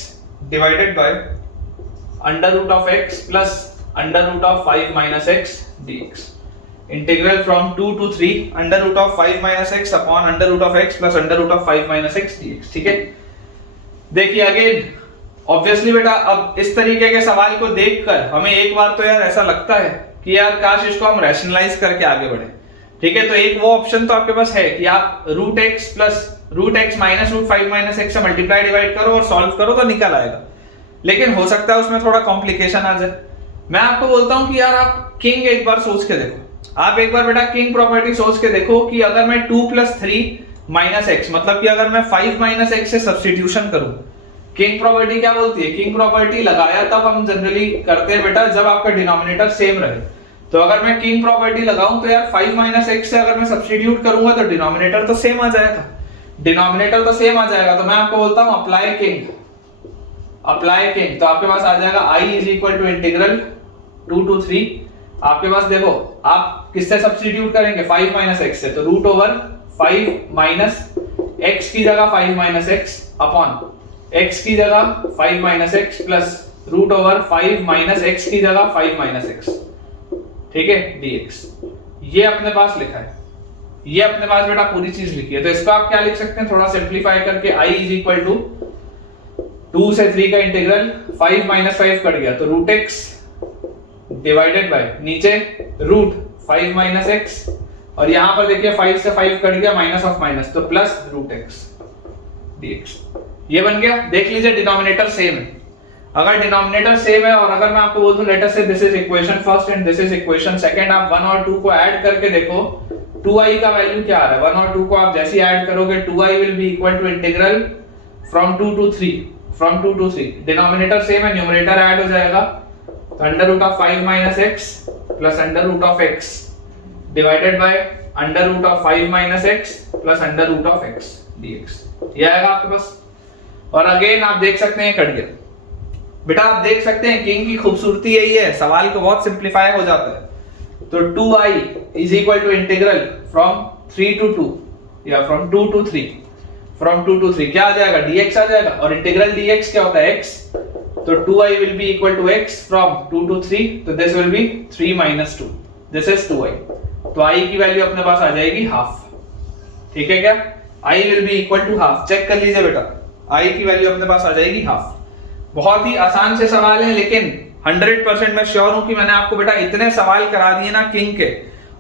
divided by under root of x plus under root of 5 minus x dx। Integral from 2 to 3 under root of 5 minus x upon under root of x plus under root of 5 minus x dx। ठीक है, देखिए again obviously बेटा अब इस तरीके के सवाल को देखकर हमें एक बार तो यार ऐसा लगता है कि यार काश इसको हम रैशनलाइज करके आगे बढ़े। ठीक है, तो एक वो ऑप्शन तो आपके पास है कि आप root x plus root x minus root 5 minus x से मल्टीप्लाई डिवाइड करो और सॉल्व करो तो निकल आएगा, लेकिन हो सकता है उसमें थोड़ा कॉम्प्लिकेशन आ जाए। मैं आपको बोलता हूं कि यार आप किंग एक बार सोच के देखो, आप एक बार बेटा किंग प्रॉपर्टी सोच के देखो कि अगर मैं 2 प्लस 3 माइनस एक्स मतलब कि अगर मैं 5 माइनस एक्स से सब्स्टिट्यूशन करूं, किंग प्रॉपर्टी क्या बोलती है, किंग प्रॉपर्टी लगाया तब हम जनरली करते हैं बेटा जब आपका डिनोमिनेटर सेम रहे। तो अगर मैं किंग प्रॉपर्टी लगाऊं तो यार 5 माइनस एक्स से अगर मैं सब्स्टिट्यूट करूंगा तो डिनोमिनेटर तो सेम आ जाएगा, डिनोमिनेटर तो सेम आ जाएगा। तो मैं आपको बोलता हूं अप्लाई किंग, अप्लाई किंग। तो आपके पास आ जाएगा i is equal to integral 2 to 3। आपके पास देखो आप किससे सब्स्टिट्यूट करेंगे 5 माइनस एक्स से, तो रूट ओवर 5 माइनस एक्स की जगह 5 माइनस एक्स अपॉन एक्स की जगह 5 minus x plus root over 5 minus x की जगह 5 माइनस एक्स, ठीक है dx। ये अपने पास लिखा है, ये अपने पास बेटा पूरी चीज लिखी है। तो इसको आप क्या लिख सकते हैं थोड़ा सिंप्लीफाई करके, i इज इक्वल टू 2 से 3 का इंटीग्रल 5 माइनस 5 कट गया तो रूट एक्स डिवाइडेड बाय नीचे रूट 5 माइनस एक्स और यहां पर देखिए 5 से 5 कट गया माइनस ऑफ माइनस तो प्लस रूट एक्स dx। ये बन गया। देख लीजिए डिनोमिनेटर सेम है, अगर डिनोमिनेटर सेम है और अगर मैं आपको बोल दूं लेट अस से this is equation first and this is equation second, आप 1 और 2 को ऐड करके देखो 2i का वैल्यू क्या आ रहा है। 1 और 2 को आप जैसे ही ऐड करोगे 2i will be equal to integral from 2 to 3, from 2 to 3। Denominator same है, न्यूमरेटर ऐड हो जाएगा तो under root of 5 minus x plus under root of x divided by under root of 5 minus x plus under root of x dx। ये आएगा आपके पास। और again आप देख सकते हैं कट गया बेटा, आप देख सकते हैं किंग की खूबसूरती यही है, सवाल को बहुत सिंप्लीफाई हो जाता है। तो 2i is equal to integral from 3 to 2 या फ्रॉम 2 to 3, फ्रॉम 2 to 3 क्या आ जाएगा dx आ जाएगा और इंटीग्रल dx क्या होता है x, तो 2i will be equal to x from 2 to 3, तो this will be 3 minus 2, this is 2i। तो i की वैल्यू अपने पास आ जाएगी हाफ, ठीक है क्या, i will be equal to half. Check कर लीजिए बेटा, i की वैल्यू अपने पास आ जाएगी हाफ। बहुत ही आसान से सवाल है, लेकिन 100% मैं श्योर हूं कि मैंने आपको बेटा इतने सवाल करा दिए ना किंग के,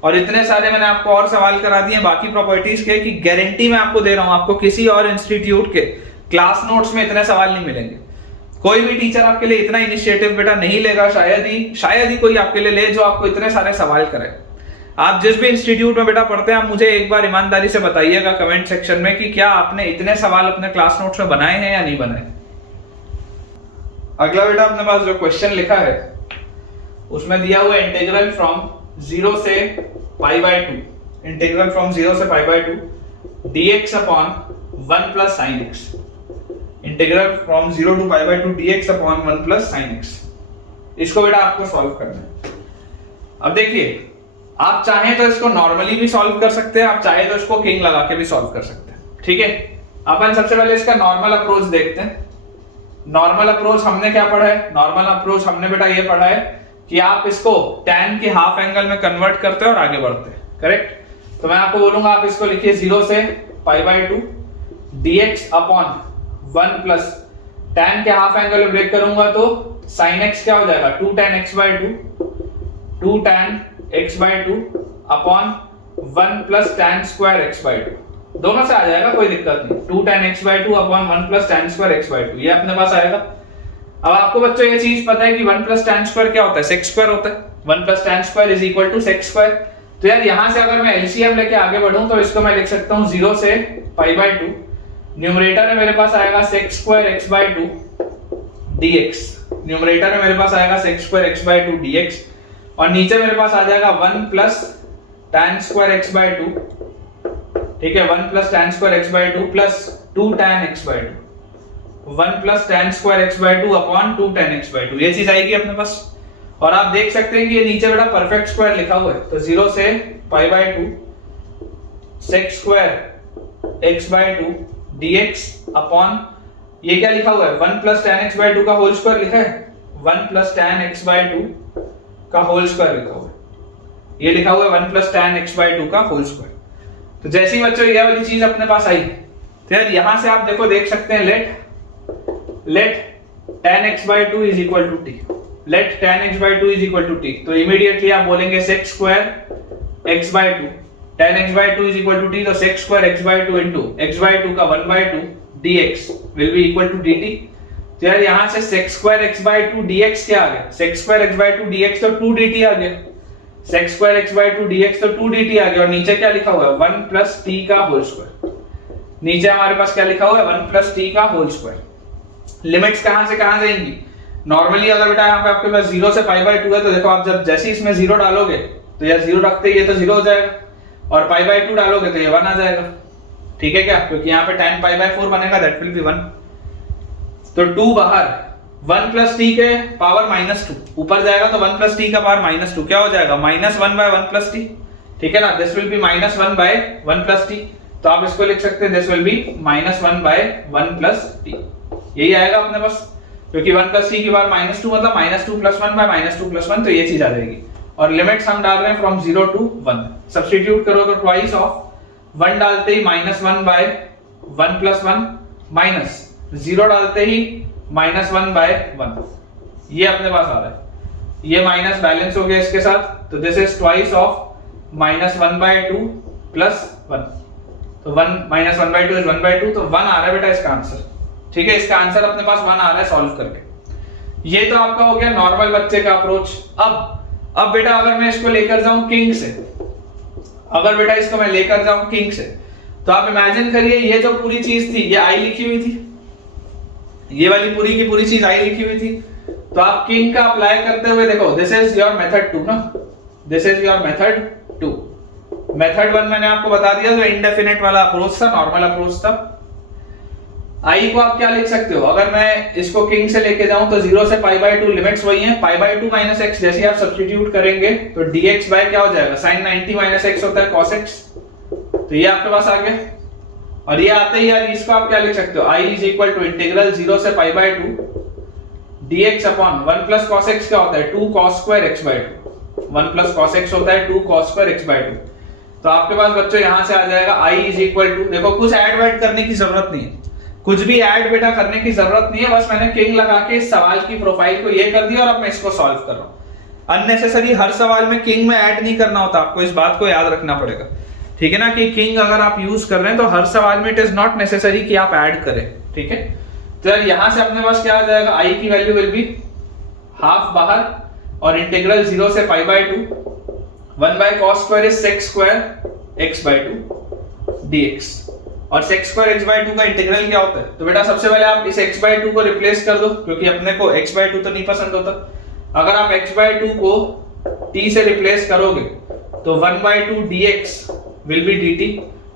और इतने सारे मैंने आपको और सवाल करा दिए बाकी प्रॉपर्टीज के, कि गारंटी मैं आपको दे रहा हूं आपको किसी और इंस्टीट्यूट के क्लास नोट्स में इतने सवाल नहीं मिलेंगे। कोई भी टीचर आपके लिए इतना इनिशिएटिव बेटा नहीं लेगा, शायद ही कोई आपके लिए ले जो आपको इतने सारे सवाल करे। आप जिस भी इंस्टीट्यूट में बेटा पढ़ते हैं, आप मुझे एक बार ईमानदारी से बताइएगा कमेंट सेक्शन में कि क्या आपने इतने सवाल अपने क्लास नोट्स में बनाए हैं या नहीं बनाए। अगला बेटा अपने पास जो क्वेश्चन लिखा है उसमें दिया हुआ इंटीग्रल फ्रॉम 0 से पाई बाय 2, इंटीग्रल फ्रॉम 0 से pi by 2 dx upon 1 plus sine x, integral from 0 to pi by 2 dx upon 1 plus sine x. इसको बेटा आपको सॉल्व करना है। अब देखिए आप चाहें तो इसको नॉर्मली भी सॉल्व कर सकते हैं, आप चाहे तो इसको किंग लगा के भी सॉल्व कर सकते हैं, ठीक है। अपन सबसे पहले इसका नॉर्मल अप्रोच देखते हैं। नॉर्मल अप्रोच हमने क्या पढ़ा है, नॉर्मल अप्रोच हमने बेटा ये पढ़ा है कि आप इसको tan के हाफ एंगल में कन्वर्ट करते हैं और आगे बढ़ते हैं, करेक्ट। तो मैं आपको बोलूंगा आप इसको लिखिए 0 से pi by 2 dx upon 1 plus tan के हाफ एंगल में ब्रेक करूंगा तो sin x क्या हो जाएगा 2 tan x by 2, 2 tan x by 2 upon 1 plus tan square x by 2, दोनों से आ जाएगा कोई दिक्कत नहीं। 2 tan x by 2 upon 1 plus tan square x by 2 ये अपने पास आएगा। अब आपको बच्चों ये चीज पता है कि 1 प्लस tan स्क्वायर क्या होता है, sec स्क्वायर होता है। 1 plus tan square is equal to sec square. तो यार यहां से अगर मैं एलसीएम लेके आगे बढ़ूं तो इसको मैं लिख सकता हूं 0 से π/2, न्यूमरेटर में मेरे पास आएगा sec square x/2 dx, numerator में मेरे पास आएगा sec स्क्वायर x/2 dx, और नीचे मेरे पास आ जाएगा 1 प्लस tan स्क्वायर x/2, ठीक है, 1 plus tan square x/2 plus 2 tan x/2, 1 plus tan square x/2 upon 2 tan x/2, ये चीज आएगी अपने पास। और आप देख सकते हैं कि ये नीचे बेटा परफेक्ट स्क्वायर लिखा हुआ है, तो 0 से π/2 sec square x/2 dx upon ये क्या लिखा हुआ है, 1 प्लस tan x/2 का होल स्क्वायर लिखा है, 1 प्लस tan x/2 का होल स्क्वायर लिखा हुआ है, ये लिखा हुआ है 1 प्लस tan x/2 का होल स्क्वायर। तो जैसे ही बच्चों ये वाली चीज अपने पास आई, तो यार यहां से आप देखो देख सकते हैं let tan x/2 is equal to t, let tan x/2 is equal to t, तो इमीडिएटली आप बोलेंगे sec square x/2, tan x/2 is equal to t, तो sec square x/2 into x/2 का 1/2 dx will be equal to dt। तो यार यहां से sec square x/2 dx क्या आ गया, sec स्क्वायर x/2 dx तो 2 dt आ गया, sec स्क्वायर x/2 dx तो 2 dt आ गया, और नीचे क्या लिखा हुआ है 1 प्लस t का होल स्क्वायर, नीचे हमारे पास क्या लिखा हुआ है 1 प्लस t का होल स्क्वायर। लिमिट्स कहां से कहां जाएंगी, नॉर्मली अगर बेटा यहाँ पे आपके पास 0 से π/2 है, तो देखो आप जब जैसे इसमें 0 डालोगे तो यार 0 रखते ही ये तो 0 हो जाएगा, और π/2 डालोगे तो ये 1 आ जाएगा, ठीक है क्या, क्योंकि यहाँ पे tan π/4 बनेगा, दैट विल बी 1। तो 2 बाहर, 1 प्लस t के पावर -2 ऊपर जाएगा, तो 1 प्लस t का पावर -2 क्या हो जाएगा, -1/1 प्लस t, ठीक है ना, this will B -1/1 plus t, तो आप इसको लिख सकते हैं this will B -1/1 plus t, यही आएगा अपने पास, क्योंकि 1 प्लस t की पावर -2 मतलब -2 प्लस 1 बाय -2 प्लस 1, तो ये चीज आ जाएगी। और लिमिट्स हम डाल रहे हैं फ्रॉम 0 टू 1, सब्स्टिट्यूट करो तो ट्वाइस ऑफ 1 डालते ही -1/1 प्लस 1 माइनस 0 डालते ही -1/1, ये अपने पास आ रहा है, ये माइनस बैलेंस हो गया इसके साथ, तो this is twice of -1/2 plus 1, तो 1 -1/2 इज 1/2, तो 1 आ रहा है बेटा इसका आंसर, ठीक है, इसका आंसर अपने पास 1 आ रहा है सॉल्व करके। ये तो आपका हो गया नॉर्मल बच्चे का अप्रोच। अब बेटा अगर मैं इसको लेकर जाऊं किंग से, अगर बेटा इसको मैं लेकर जाऊं किंग से, तो आप इमेजिन करिए ये जो पूरी चीज थी ये आई लिखी हुई थी, ये वाली पूरी की पूरी चीज आई लिखी हुई थी, तो आप किंग का अप्लाई करते हुए देखो दिस इज योर मेथड 2 ना, this is your method 2। Method 1 मैंने आपको बता दिया जो इंडेफिनेट वाला अप्रोच था, नॉर्मल अप्रोच था। आई को आप क्या लिख सकते हो, अगर मैं इसको किंग से लेके जाऊं तो 0 से π/2 लिमिट्स वही हैं, π/2 माइनस x, जैसे आप सब्स्टिट्यूट करेंगे तो dx बाय क्या हो जाएगा, sin 90 माइनस x होता है cos x, तो ये आपके पास आ गया। और ये आते ही यार इसको आप क्या लिख सकते हो, i is equal to integral 0 से π/2 dx upon 1 plus cos x क्या होता है 2 cos square x/2, 1 plus cos x होता है 2 cos स्क्वायर x/2। तो आपके पास बच्चों यहां से आ जाएगा i इज इक्वल टू, देखो कुछ ऐड वैड करने की जरूरत नहीं है, कुछ भी ऐड बेटा करने की जरूरत नहीं है, बस मैंने किंग लगा के इस सवाल की प्रोफाइल को ये कर दिया और अब मैं इसको सॉल्व कर रहा हूं। अननेसेसरी हर सवाल में किंग में ऐड नहीं करना होता, आपको इस बात को याद रखना पड़ेगा, ठीक है ना, कि किंग अगर आप यूज कर रहे हैं तो हर सवाल में इट इज नॉट नेसेसरी कि आप ऐड करें, ठीक है। तो यार यहां से अपने पास क्या आ जाएगा, i की वैल्यू विल बी हाफ बाहर, और इंटीग्रल 0 से π/2 1 by cos square is sec square x/2 dx, और sec स्क्वायर x/2 का इंटीग्रल क्या होता है, तो बेटा सबसे पहले आप इस x/2 को रिप्लेस कर दो, क्योंकि अपने को x/2 तो नहीं पसंद होता। अगर आप x/2 को t से रिप्लेस करोगे तो 1/2 dx विल बी dt,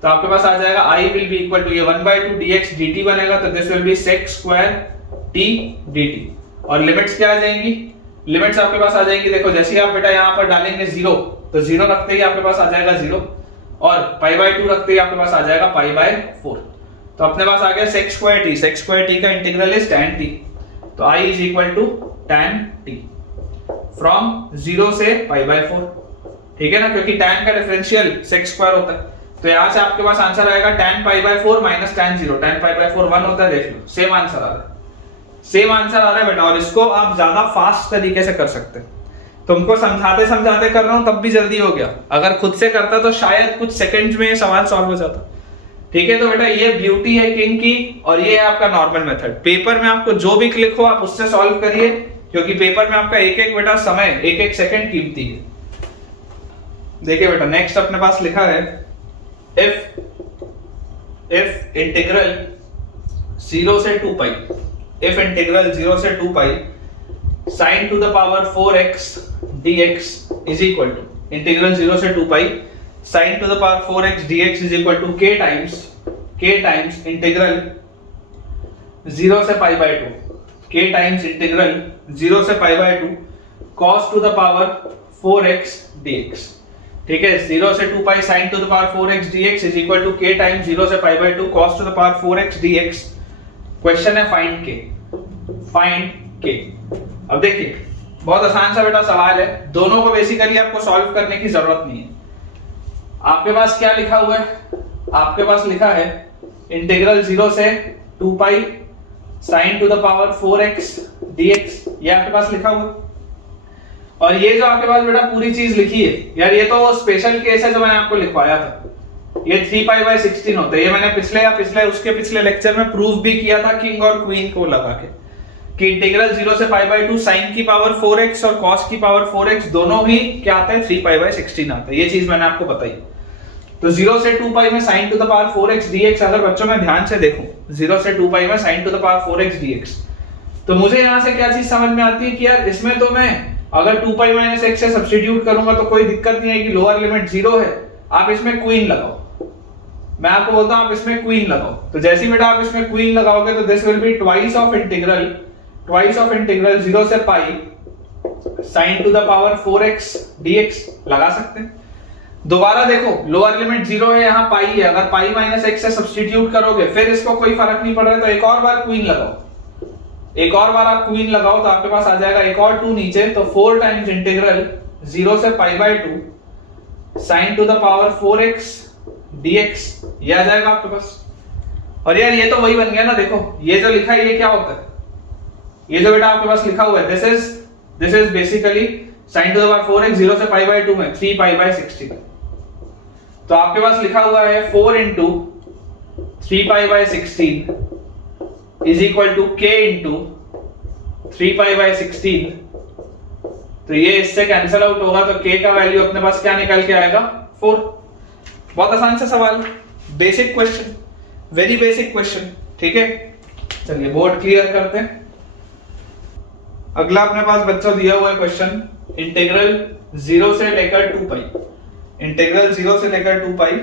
तो आपके पास आ जाएगा i will be equal to ये 1/2 dx dt बनेगा, तो this will be sec square t dt। और लिमिट्स क्या आ जाएंगी, लिमिट्स आपके पास आ जाएंगी, देखो जैसे ही आप बेटा यहाँ पर डालेंगे 0, तो 0 रखते ही आपके पास आ जाएगा 0, और π/2 रखते ही आपके पास आ जाएगा π/4, तो अपने पास आ गया sec square t, sec square t का इंटीग्रल इज tan t, तो i is equal to tan t from 0 से π/4, ठीक है ना, क्योंकि tan का डिफरेंशियल sec स्क्वायर होता है, तो यहां से आपके पास आंसर आएगा tan π/4 माइनस tan 0, tan π/4 1 होता है, देख लो सेम आंसर आ रहा है, सेम आंसर आ रहा है बेटा। और इसको आप ज्यादा फास्ट तरीके से कर सकते हैं, तुमको समझाते कर रहा हूं तब भी जल्दी हो गया, अगर खुद से करता तो शायद कुछ सेकंड्स में सवाल सॉल्व हो जाता, ठीक है, तो बेटा ये ब्यूटी है किंग की और ये है आपका नॉर्मल मेथड। पेपर में आपको जो भी क्लिक हो आप उससे सॉल्व करिए, क्योंकि पेपर में आपका एक एक बेटा समय, एक एक सेकंड कीमती है। देखिए बेटा नेक्स्ट अपने पास लिखा है इफ इंटीग्रल 0 से 2 पाई, इफ इंटीग्रल 0 से 2 pi sin to the power 4x dx is equal to integral 0 से 2 pi sin to the power 4x dx is equal to k times integral 0 से pi by 2, k times integral 0 से pi by 2 cos to the power 4x dx। ठीक है, 0 से 2 pi sin to the power 4x dx is equal to k times 0 से pi by 2 cos to the power 4x dx। Question है find k। अब देखिए बहुत आसान सा बेटा सवाल है, दोनों को बेसिकली आपको सॉल्व करने की जरूरत नहीं है। आपके पास क्या लिखा हुआ है, आपके पास लिखा है इंटीग्रल 0 से 2 pi sin to the power 4x dx, ये आपके पास लिखा हुआ है। और ये जो आपके पास बेटा पूरी चीज लिखी है यार, ये तो स्पेशल केस है जो मैंने आपको लिखवाया था, ये 3π/16 होता है। ये मैंने उसके पिछले लेक्चर में प्रूव भी किया था किंग और क्वीन को लगा के, कि इंटीग्रल 0 से π/2 sin की पावर 4x और cos की पावर 4x दोनों ही क्या आता है 3π/16 आता है। ये चीज मैंने आपको बताई। तो 0 से 2 पाई में sin to the power 4x dx, अगर बच्चों में ध्यान से देखो 0 से 2 पाई में sin to the power 4x dx, तो मुझे यहां से क्या चीज समझ में आती है कि यार इसमें तो मैं अगर 2 पाई - x से सब्स्टिट्यूट करूंगा तो कोई दिक्कत नहीं है कि लोअर लिमिट 0 है। आप इसमें क्वीन लगाओ, मैं आपको बोलता हूं आप इसमें क्वीन लगाओ। तो जैसे ही बेटा आप इसमें क्वीन लगाओगे तो this will be twice of integral 0 से pi sin to the power 4x dx लगा सकते हैं। दोबारा देखो लोअर लिमिट 0 है, यहाँ पाई है, अगर पाई - x से सब्स्टिट्यूट करोगे फिर इसको कोई फर्क नहीं पड़ रहा है, तो एक और बार क्वीन लगाओ, एक और बार आप क्वीन लगाओ तो आपके पास आ जाएगा एक और 2 नीचे, तो 4 टाइम्स इंटीग्रल 0 से π/2 sin to the power 4x dx, ये आ जाएगा आपके पास। और यार ये तो वही बन गया ना, देखो ये जो लिखा है ये क्या होता है, ये जो बेटा आपके पास लिखा हुआ है this is basically sin to the power 4x 0 से π/2 में 3π/16। तो आपके पास लिखा हुआ है 4 into 3π/16 is equal to k into 3π/16। तो ये इससे कैंसिल आउट होगा, तो k का वैल्यू अपने पास क्या निकल के आएगा 4। बहुत आसान सा सवाल, basic question, very basic question. ठीक है, चलिए बोर्ड क्लियर करते हैं। अगला अपने पास बच्चों दिया हुआ है क्वेश्चन इंटीग्रल 0 से लेकर 2 पाई, इंटीग्रल 0 से लेकर 2 पाई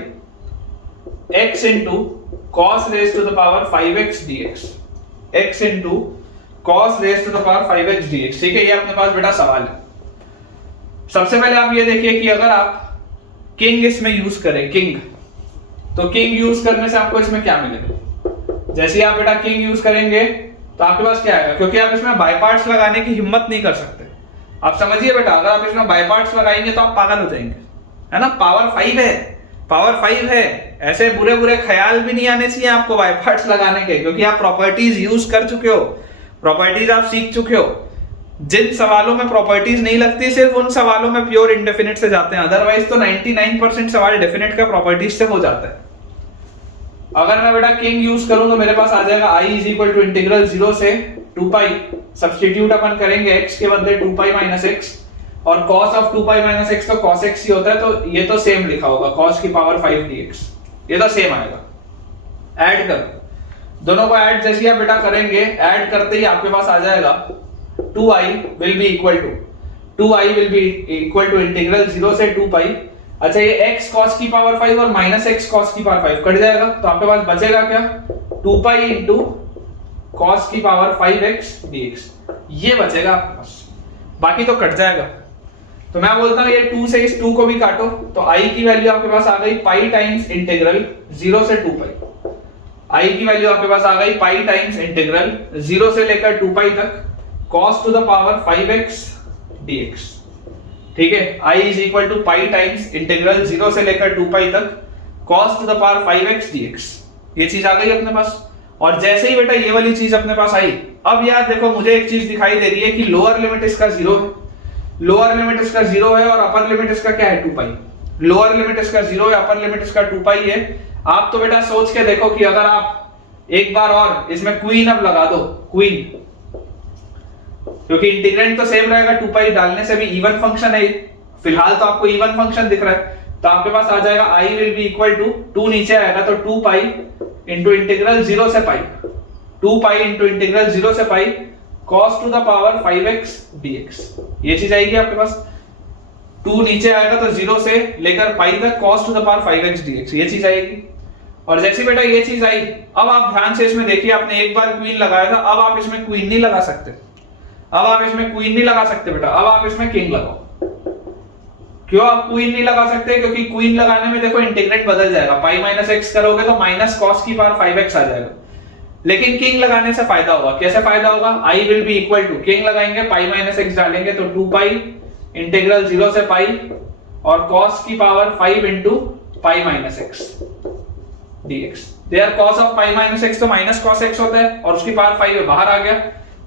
x into cos raised to the power 5x dx, x into cos raised to the power 5x dx। ठीक है, ये अपने पास बेटा सवाल है। सबसे पहले आप ये देखिए कि अगर आप किंग इसमें यूज करें, किंग, तो किंग यूज करने से आपको इसमें क्या मिलेगा। जैसे आप बेटा किंग यूज करेंगे तो आपके पास क्या आएगा, क्योंकि आप इसमें बाय पार्ट्स लगाने की हिम्मत नहीं कर सकते। आप समझिए बेटा, अगर आप इसमें बाय पार्ट्स लगाएंगे तो आप पागल हो जाएंगे, है ना। पावर 5 है, पावर 5 है, ऐसे बुरे बुरे ख्याल भी नहीं आने चाहिए आपको बाय पार्ट्स लगाने के, क्योंकि आप प्रॉपर्टीज यूज कर चुके हो, प्रॉपर्टीज आप सीख चुके हो। जिन सवालों में प्रॉपर्टीज नहीं लगती सिर्फ उन सवालों में प्योर इंडेफिनिट से जाते हैं, अदरवाइज तो 99% सवाल डेफिनेट का प्रॉपर्टीज से हो जाता है। अगर मैं बेटा किंग यूज करूं तो मेरे पास आ जाएगा i is equal to integral 0 से 2 पाई, सब्स्टिट्यूट अपन करेंगे x के बदले 2 पाई - x, और cos ऑफ 2 पाई - x तो cos x ही होता है, तो ये तो सेम लिखा होगा cos की पावर 5 dx, ये तो सेम आएगा। ऐड कर दोनों को, ऐड जैसे आप बेटा करेंगे, ऐड करते ही आपके पास आ जाएगा 2i will be equal to integral 0 से 2 पाई। अच्छा, ये x cos की पावर 5 और -x cos की पावर 5 कट जाएगा, तो आपके पास बचेगा क्या 2 पाई इंटू cos की पावर 5x dx, ये बचेगा आपके पास, बाकी तो कट जाएगा। तो मैं बोलता हूं ये 2 से इस 2 को भी काटो, तो i की वैल्यू आपके पास आ गई पाई टाइम्स इंटीग्रल 0 से 2 पाई। i की वैल्यू आपके पास आ गई पाई टाइम्स इंटीग्रल 0 से लेकर 2 पाई तक cos to the power 5x dx। ठीक है, i is equal to pi times integral 0 से लेकर 2 पाई तक cos to the power 5x dx, ये चीज आ गई अपने पास। और जैसे ही बेटा ये वाली चीज अपने पास आई, अब यार देखो मुझे एक चीज दिखाई दे रही है कि लोअर लिमिट इसका 0 है, लोअर लिमिट इसका 0 है और अपर लिमिट इसका क्या है 2 पाई। लोअर लिमिट इसका 0 है, अपर लिमिट इसका 2 पाई है। आप तो बेटा सोच के देखो कि अगर आप एक बार और इसमें क्वीन अब लगा दो, क्वीन, क्योंकि इंटीग्रेंड तो सेम रहेगा, 2 पाई डालने से भी इवन फंक्शन है, फिलहाल तो आपको इवन फंक्शन दिख रहा है, तो आपके पास आ जाएगा i will be equal to 2 नीचे आएगा तो 2 पाई इंटू इंटीग्रल 0 से पाई, 2 पाई इंटू इंटीग्रल 0 से pi cos to the power 5x dx, ये चीज आएगी आपके पास। 2 नीचे आएगा तो 0 से लेकर पाई तक cos to the power 5x dx, ये चीज आएगी। और जैसे बेटा ये चीज आई, अब आप ध्यान से इसमें देखिए, आपने एक बार क्वीन लगाया था, अब आप इसमें क्वीन नहीं लगा सकते, अब आप इसमें क्वीन नहीं लगा सकते बेटा, अब आप इसमें किंग लगाओ। क्यों आप क्वीन नहीं लगा सकते? क्योंकि क्वीन लगाने में देखो इंटीग्रेंट बदल जाएगा, पाई माइनस एक्स करोगे तो माइनस कॉस की पावर 5x आ जाएगा, लेकिन किंग लगाने से फायदा होगा। कैसे फायदा होगा? i will be equal to, king लगाएंगे पाई माइनस एक्स डालेंगे तो 2 पाई इंटीग्रल 0 से पाई और cos की power 5 into pi minus x dx। तो यार cos of pi minus x तो माइनस cos x होता है और उसकी पावर 5 है, बाहर आ गया।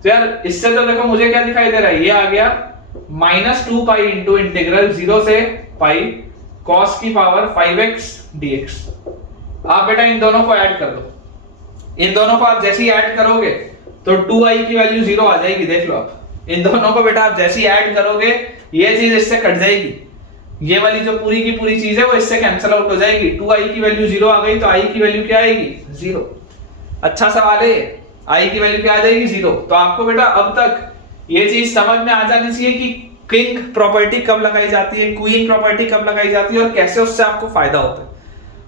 तो यार इससे तो देखो मुझे क्या दिखाई दे रहा है, ये आ गया माइनस 2 पाई इंटू इंटीग्रल 0 से पाई cos की पावर 5x dx। आप बेटा इन दोनों को ऐड कर दो, इन दोनों को आप जैसे ही ऐड करोगे तो 2i की वैल्यू 0 आ जाएगी, देख लो आप। इन दोनों को बेटा आप जैसे ही ऐड करोगे ये चीज इससे कट जाएगी, ये वाली जो पूरी की पूरी चीज है वो इससे कैंसिल आउट हो जाएगी। 2i की वैल्यू 0 आ गई तो i की वैल्यू क्या आएगी? 0। अच्छा सवाल है, i की वैल्यू क्या आ जाएगी? 0। तो आपको बेटा अब तक ये चीज समझ में आ जानी चाहिए कि किंग प्रॉपर्टी कब लगाई जाती है, क्वीन प्रॉपर्टी कब लगाई जाती है और कैसे उससे आपको फायदा होता है।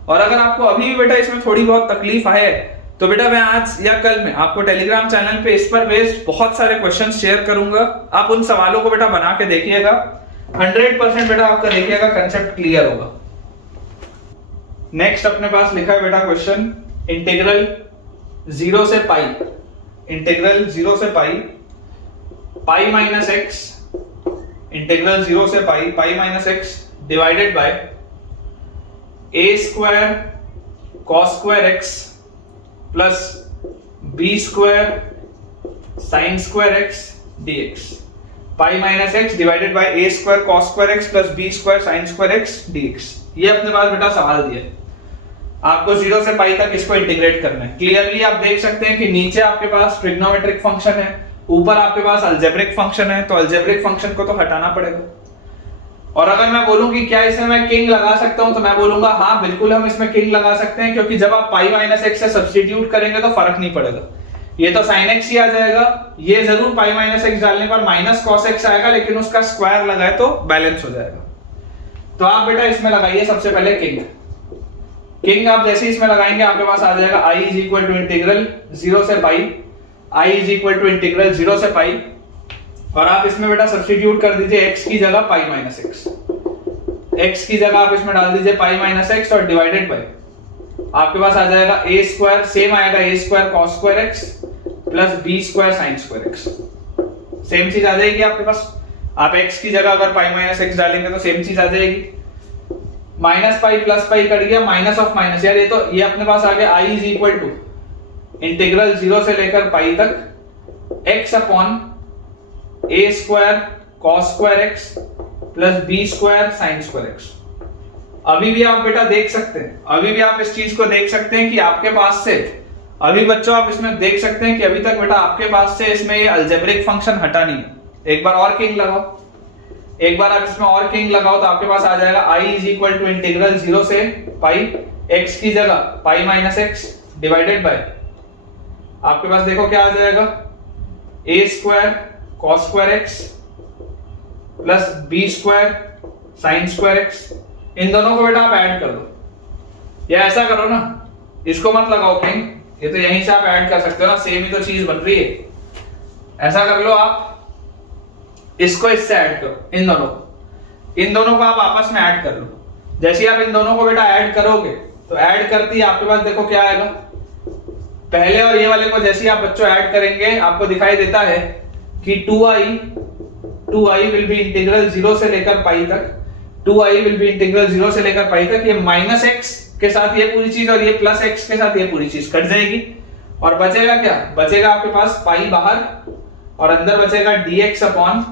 और अगर आपको अभी भी बेटा इसमें थोड़ी बहुत तकलीफ आए तो बेटा मैं आज या कल में आपको टेलीग्राम चैनल पे इस पर बेस्ड बहुत सारे क्वेश्चन शेयर करूंगा, आप उन सवालों को बेटा बना के देखिएगा, 100% बेटा आपका देखिएगा कंसेप्ट क्लियर होगा। नेक्स्ट अपने पास लिखा है बेटा क्वेश्चन, इंटीग्रल 0 से पाई, इंटीग्रल 0 से pi pi minus x, integral 0 से pi pi minus x divided by a square cos square x plus b square sin square x dx। Pi minus x divided by a square cos square x plus b square sin square x dx। ये अपने पास बेटा सवाल दिया है, आपको 0 से पाई तक इसको इंटीग्रेट करना है। क्लियरली आप देख सकते हैं कि नीचे आपके पास ट्रिग्नोमेट्रिक फंक्शन है, ऊपर आपके पास अलजेब्रिक फंक्शन है, तो अलजेब्रिक फंक्शन को तो हटाना पड़ेगा। और अगर मैं बोलूं कि क्या इसमें मैं किंग लगा सकता हूं तो मैं बोलूंगा हाँ बिल्कुल हम इसमें किंग लगा सकते हैं, क्योंकि जब आप पाई माइनस एक्स से सब्स्टिट्यूट करेंगे तो फर्क नहीं पड़ेगा, ये तो sin x ही आ जाएगा। ये जरूर पाई माइनस एक्स डालने पर माइनस cos x आएगा, लेकिन उसका स्क्वायर लगाए तो बैलेंस हो जाएगा। तो आप बेटा इसमें लगाइए सबसे पहले किंग। किंग आप जैसे इसमें लगाएंगे आपके पास आ जाएगा i is equal to integral 0 से pi, i is equal to integral 0 से पाई, और आप इसमें बेटा सब्स्टिट्यूट कर दीजिए x की जगह पाई माइनस एक्स, x की जगह आप इसमें डाल दीजिए पाई माइनस एक्स और डिवाइडेड बाय आपके पास आ जाएगा a स्क्वायर, सेम आएगा a square cos square x plus b square sin square x, same चीज आ जाएगी आपके पास। आप x की जगह अगर पाई माइनस एक्स डालेंगे तो सेम चीज आ जाएगी, minus pi plus pi cut गया, माइनस ऑफ माइनस, यार ये तो ये अपने पास आ गया i is equal to integral 0 से लेकर पाई तक x upon a square cos square x plus b square sin square x। अभी भी आप बेटा देख सकते हैं, अभी भी आप इस चीज को देख सकते हैं कि आपके पास से, अभी बच्चों आप इसमें देख सकते हैं कि अभी तक बेटा आपके पास से इसमें ये अलजेब्रिक फंक्शन हटा नहीं है। एक बार और किंग लगाओ, एक बार आप इसमें और किंग लगाओ तो आपके पास आ जाएगा i is equal to integral 0 से पाई, x की जगह pi minus x divided by आपके पास देखो क्या आ जाएगा a square cos square x plus b square sin square x। इन दोनों को बेटा आप ऐड कर दो, या ऐसा करो ना, इसको मत लगाओ किंग, ये तो यहीं से आप ऐड कर सकते हो ना, सेम ही तो चीज बन रही है। ऐसा कर लो आप इसको इससे ऐड करो, इन दोनों को आप आपस में ऐड कर लो। जैसे आप इन दोनों को बेटा ऐड करोगे तो ऐड करती है आपके पास देखो क्या आएगा, पहले और ये वाले को जैसे आप बच्चों ऐड करेंगे आपको दिखाई देता है कि 2i विल बी इंटीग्रल 0 से लेकर पाई तक, 2i विल बी इंटीग्रल 0 से लेकर पाई तक, ये माइनस एक्स के साथ ये पूरी चीज और ये प्लस एक्स के साथ ये पूरी चीज कट जाएगी, और बचेगा क्या? बचेगा आपके पास पाई बाहर और अंदर बचेगा dx upon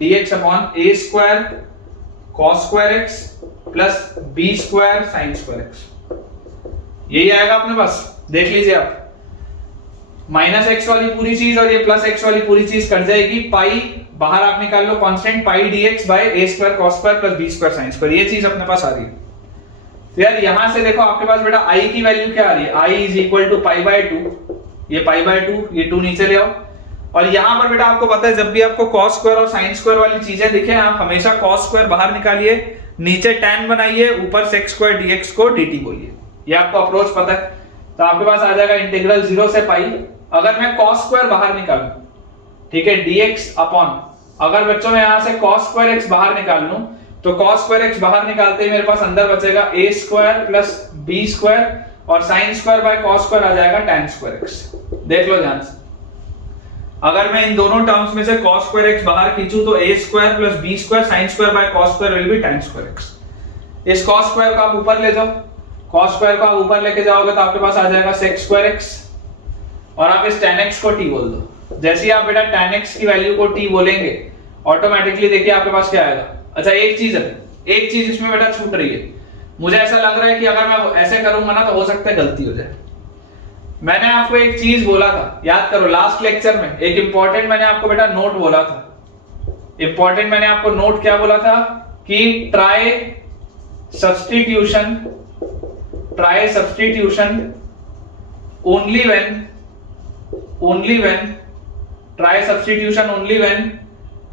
a square cos square x plus b square sin square x। यही आएगा अपने पास, देख लीजिए आप, माइनस एक्स वाली पूरी चीज और ये प्लस एक्स वाली पूरी चीज कट जाएगी, पाई बाहर आप निकाल लो constant, pi dx by a square cos square plus b square sin square, ये चीज अपने पास आ रही है। तो यार यहां से देखो आपके पास बेटा i की वैल्यू क्या आ रही है, i is equal to pi by 2, ये पाई बाय 2, ये 2 नीचे ले आओ। और यहां पर बेटा आपको पता है जब भी आपको cos स्क्वायर और sin स्क्वायर वाली चीजें दिखे आप हमेशा cos स्क्वायर बाहर निकालिए, नीचे tan बनाइए, ऊपर sec स्क्वायर dx को dt बोलिए, ये आपको अप्रोच पता है। तो आपके पास आ जाएगा इंटीग्रल 0 से पाई, अगर मैं cos स्क्वायर बाहर निकालूं, ठीक है, dx अपॉन, अगर बच्चों में यहां से cos स्क्वायर x बाहर निकाल लूं तो cos स्क्वायर x बाहर निकालते ही मेरे पास अंदर बचेगा a square plus b square और sin square by cos square आ जाएगा tan स्क्वायर x। देख लो ध्यान से, अगर मैं इन दोनों टर्म्स में से cos स्क्वायर x बाहर खींचूं तो a square plus b square sin square by cos square will B tan square x। इस cos स्क्वायर को आप ऊपर ले जाओ, cos स्क्वायर को आप ऊपर लेके जाओगे तो आपके पास आ जाएगा sec स्क्वायर x और आप इस tan x को t बोल दो। जैसे ही आप बेटा tan x की वैल्यू को t बोलेंगे ऑटोमेटिकली देखिए आपके पास क्या आएगा। अच्छा एक चीज इसमें बेटा छूट रही है, मुझे ऐसा लग रहा है कि अगर मैं ऐसे करूंगा ना तो हो सकता है गलती हो जाए। मैंने आपको एक चीज बोला था, याद करो लास्ट लेक्चर में एक इंपॉर्टेंट मैंने आपको बेटा नोट बोला था, इंपॉर्टेंट मैंने आपको नोट क्या बोला था कि try substitution only when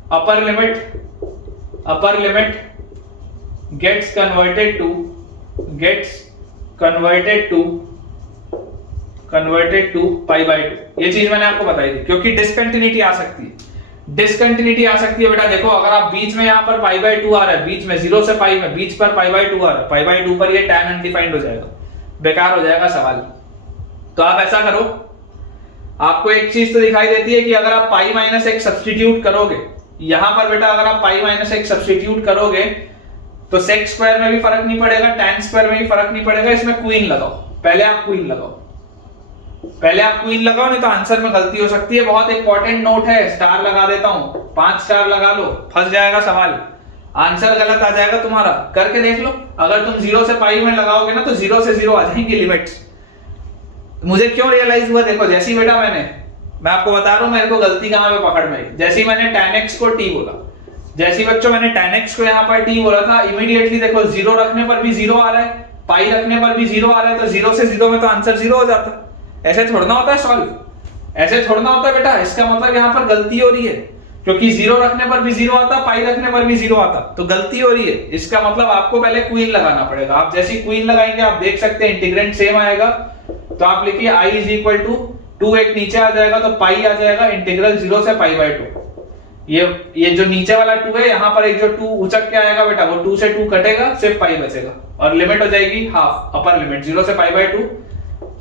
upper limit gets converted to pi by 2। ये चीज मैंने आपको बताई थी क्योंकि डिसकंटिन्यूटी आ सकती है बेटा। देखो अगर आप बीच में यहाँ पर पाई बाय 2 आ रहा है, बीच में 0 से पाई में बीच पर पाई बाय 2 आ रहा है, पाई बाय 2 पर ये tan अनडिफाइंड हो जाएगा, बेकार हो जाएगा सवाल। तो आप ऐसा करो, आपको एक चीज तो दिखाई देती है कि अगर आप पाई माइनस एक सब्स्टिट्यूट करोगे, यहां पर बेटा अगर आप पाई माइनस एक सब्स्टिट्यूट करोगे तो सेक स्क्वायर में भी फर्क नहीं पड़ेगा, टैन स्क्वायर में भी फर्क नहीं पड़ेगा, इसमें क्वीन लगाओ, पहले आप क्वीन लगाओ, नहीं तो आंसर में गलती हो सकती है। बहुत इंपॉर्टेंट नोट है, स्टार लगा देता हूं, 5 स्टार लगा लो, फंस जाएगा सवाल, आंसर गलत आ जाएगा तुम्हारा, करके देख लो। अगर तुम 0 से पाई में लगाओगे ना तो 0 से 0 आ जाएंगी लिमिट्स। मुझे क्यों रियलाइज हुआ, देखो जैसी बेटा मैं आपको बता रहा हूं मेरे को गलती कहां पे पकड़ में आई। जैसे मैंने tan x को t बोला, जैसे बच्चों मैंने tan x को यहां पर t बोला था, इमीडिएटली देखो 0 रखने पर भी 0 आ रहा है, पाई रखने पर भी 0 आ रहा है, तो 0 से 0 में तो आंसर 0 हो जाता। ऐसे थोड़ा होता है सॉल्व, ऐसे थोड़ा होता है बेटा। इसका मतलब यहां पर गलती हो रही है, क्योंकि 0 रखने पर भी 0 आता, पाई रखने पर भी 0 आता, तो गलती हो रही है। इसका मतलब आपको पहले क्वीन लगाना पड़ेगा। आप जैसी क्वीन लगाएंगे आप देख सकते हैं इंटीग्रेंड सेम आएगा। तो आप लिखिए i इज इक्वल टू 2 एक नीचे आ जाएगा तो पाई आ जाएगा, इंटीग्रल 0 से पाई बाय 2। ये जो नीचे वाला 2 है, यहाँ पर एक जो 2 उचक के आएगा बेटा, वो 2 से 2 कटेगा, सिर्फ पाई बचेगा और लिमिट हो जाएगी हाफ, अपर लिमिट 0 से पाई बाय 2।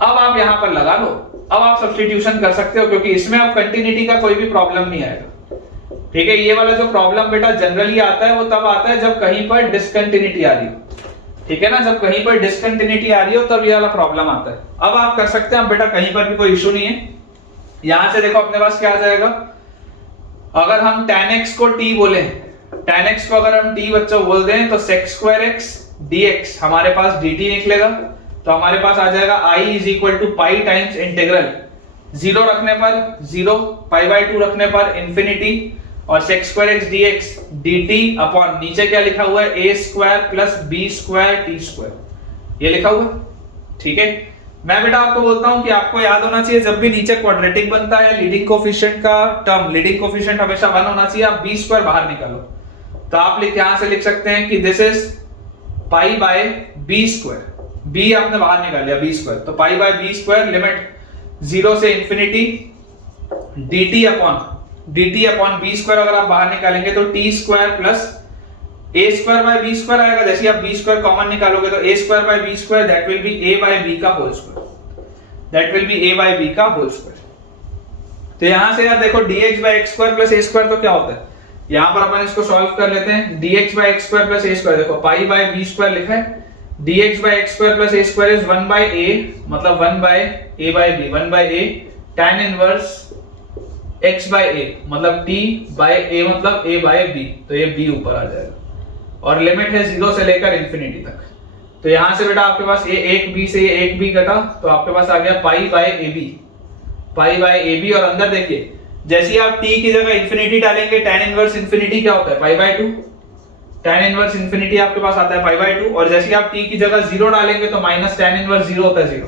अब आप यहाँ पर लगा लो, अब आप सब्स्टिट्यूशन कर सकते हो क्योंकि इसमें अब कंटिन्यूटी का कोई भी प्रॉब्लम नहीं आएगा। ठीक है, ये वाला जो प्रॉब्लम बेटा जनरली आता है वो तब आता है जब कहीं पर डिसकंटिन्यूटी आ रही हो। ठीक है ना, जब कहीं पर डिसकंटिन्यूटी आ रही हो तब ये वाला प्रॉब्लम आता है। अब आप कर सकते हैं, अब बेटा कहीं पर भी कोई इशू नहीं है। यहां से देखो अपने पास क्या आ जाएगा, अगर हम tan x को t बोले, tan x को अगर हम t बच्चों बोल दें तो sec स्क्वायर x dx हमारे पास dt निकलेगा। तो हमारे पास आ जाएगा i is equal to pi times integral 0 रखने पर 0, पाई बाय 2 रखने पर इंफिनिटी, और sec square x dx dt upon नीचे क्या लिखा हुआ है, a square plus b square t square, ये लिखा हुआ है। ठीक है, मैं बेटा आपको बोलता हूं कि आपको याद होना चाहिए जब भी नीचे क्वाड्रेटिक बनता है लीडिंग कोफिशिएंट का टर्म, लीडिंग कोफिशिएंट हमेशा 1 होना चाहिए। आप b स्क्वायर बाहर निकालो तो आप यहां से लिख सकते हैं कि this is pi by b square, b आपने बाहर निकाल लिया b स्क्वायर, तो pi by b square limit 0 से infinity dt upon b square अगर आप बाहर निकालेंगे तो t square plus a square by b square आएगा। जैसे आप b स्क्वायर कॉमन निकालोगे तो a square by b square that will be a by b का whole square, that will be a by b का होल स्क्वायर। तो यहां से यार देखो dx by x square plus a square तो क्या होता है, यहां पर अपन इसको सॉल्व कर लेते हैं। dx by x square plus a square, देखो पाई बाय b स्क्वायर लिखा है, dx by x square plus a square is 1 by a, मतलब 1 by a by b, 1 by a tan inverse x by a मतलब t by a मतलब a by b, तो ये b ऊपर आ जाएगा और लिमिट है 0 से लेकर इंफिनिटी तक। तो यहां से बेटा आपके पास एक बी से ये एक बी कटा, तो आपके पास आ गया pi by A B, pi by A B. और अंदर देखिए जैसे ही आप t की जगह इंफिनिटी डालेंगे, tan इनवर्स इंफिनिटी क्या होता है, पाई बाय 2, tan इनवर्स इंफिनिटी आपके पास आता है पाई बाय 2। और जैसे ही आप t की जगह 0 डालेंगे तो माइनस tan इनवर्स 0 होता है 0।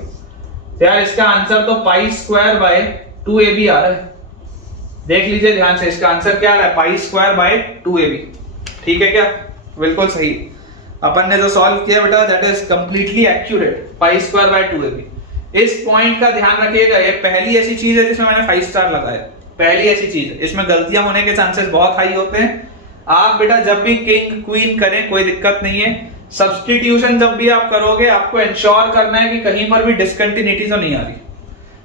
तो यार इसका आंसर तो पाई स्क्वायर बाय 2ab आ रहा है। देख लीजिए ध्यान से, इसका आंसर क्या आ रहा है, पाई स्क्वायर बाय 2ab। ठीक है क्या, बिल्कुल सही। अपन ने जो सॉल्व किया बेटा that is completely accurate, pi square by 2ab। इस पॉइंट का ध्यान रखिएगा, ये पहली ऐसी चीज है जिसमें मैंने 5 स्टार लगाया, पहली ऐसी चीज है, इसमें गलतियां होने के चांसेस बहुत हाई होते हैं। आप बेटा जब भी किंग क्वीन करें कोई दिक्कत नहीं है, सब्स्टिट्यूशन जब भी आप करोगे आपको इंश्योर करना है कि कहीं पर भी डिसकंटिन्यूटी तो नहीं आ रही।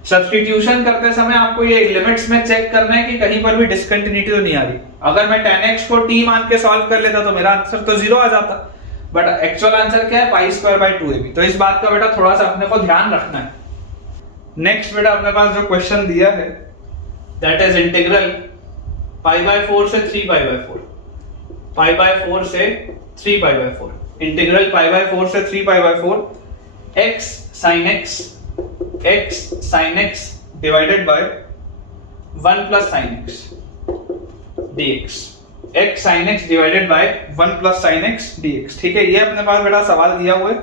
सब्स्टिट्यूशन करते समय आपको ये लिमिट्स में चेक करना है कि कहीं पर भी डिसकंटिन्यूटी तो नहीं आ रही। अगर मैं tan x को t मान के सॉल्व कर लेता तो मेरा आंसर तो 0 आ जाता, बट एक्चुअल आंसर क्या है, पाई स्क्वायर बाय 2ab। तो इस बात का बेटा थोड़ा सा अपने को ध्यान रखना है। नेक्स्ट बेटा अपने पास जो क्वेश्चन दिया है that is integral pi by 4 से 3 पाई बाय 4, पाई बाय 4 से 3 pi by 4, integral pi by 4 से 3 pi by 4 x sin x divided by 1 plus sin x dx, x sin x divided by 1 plus sin x dx। ठीक है, ये अपने पास बेटा सवाल दिया हुआ है,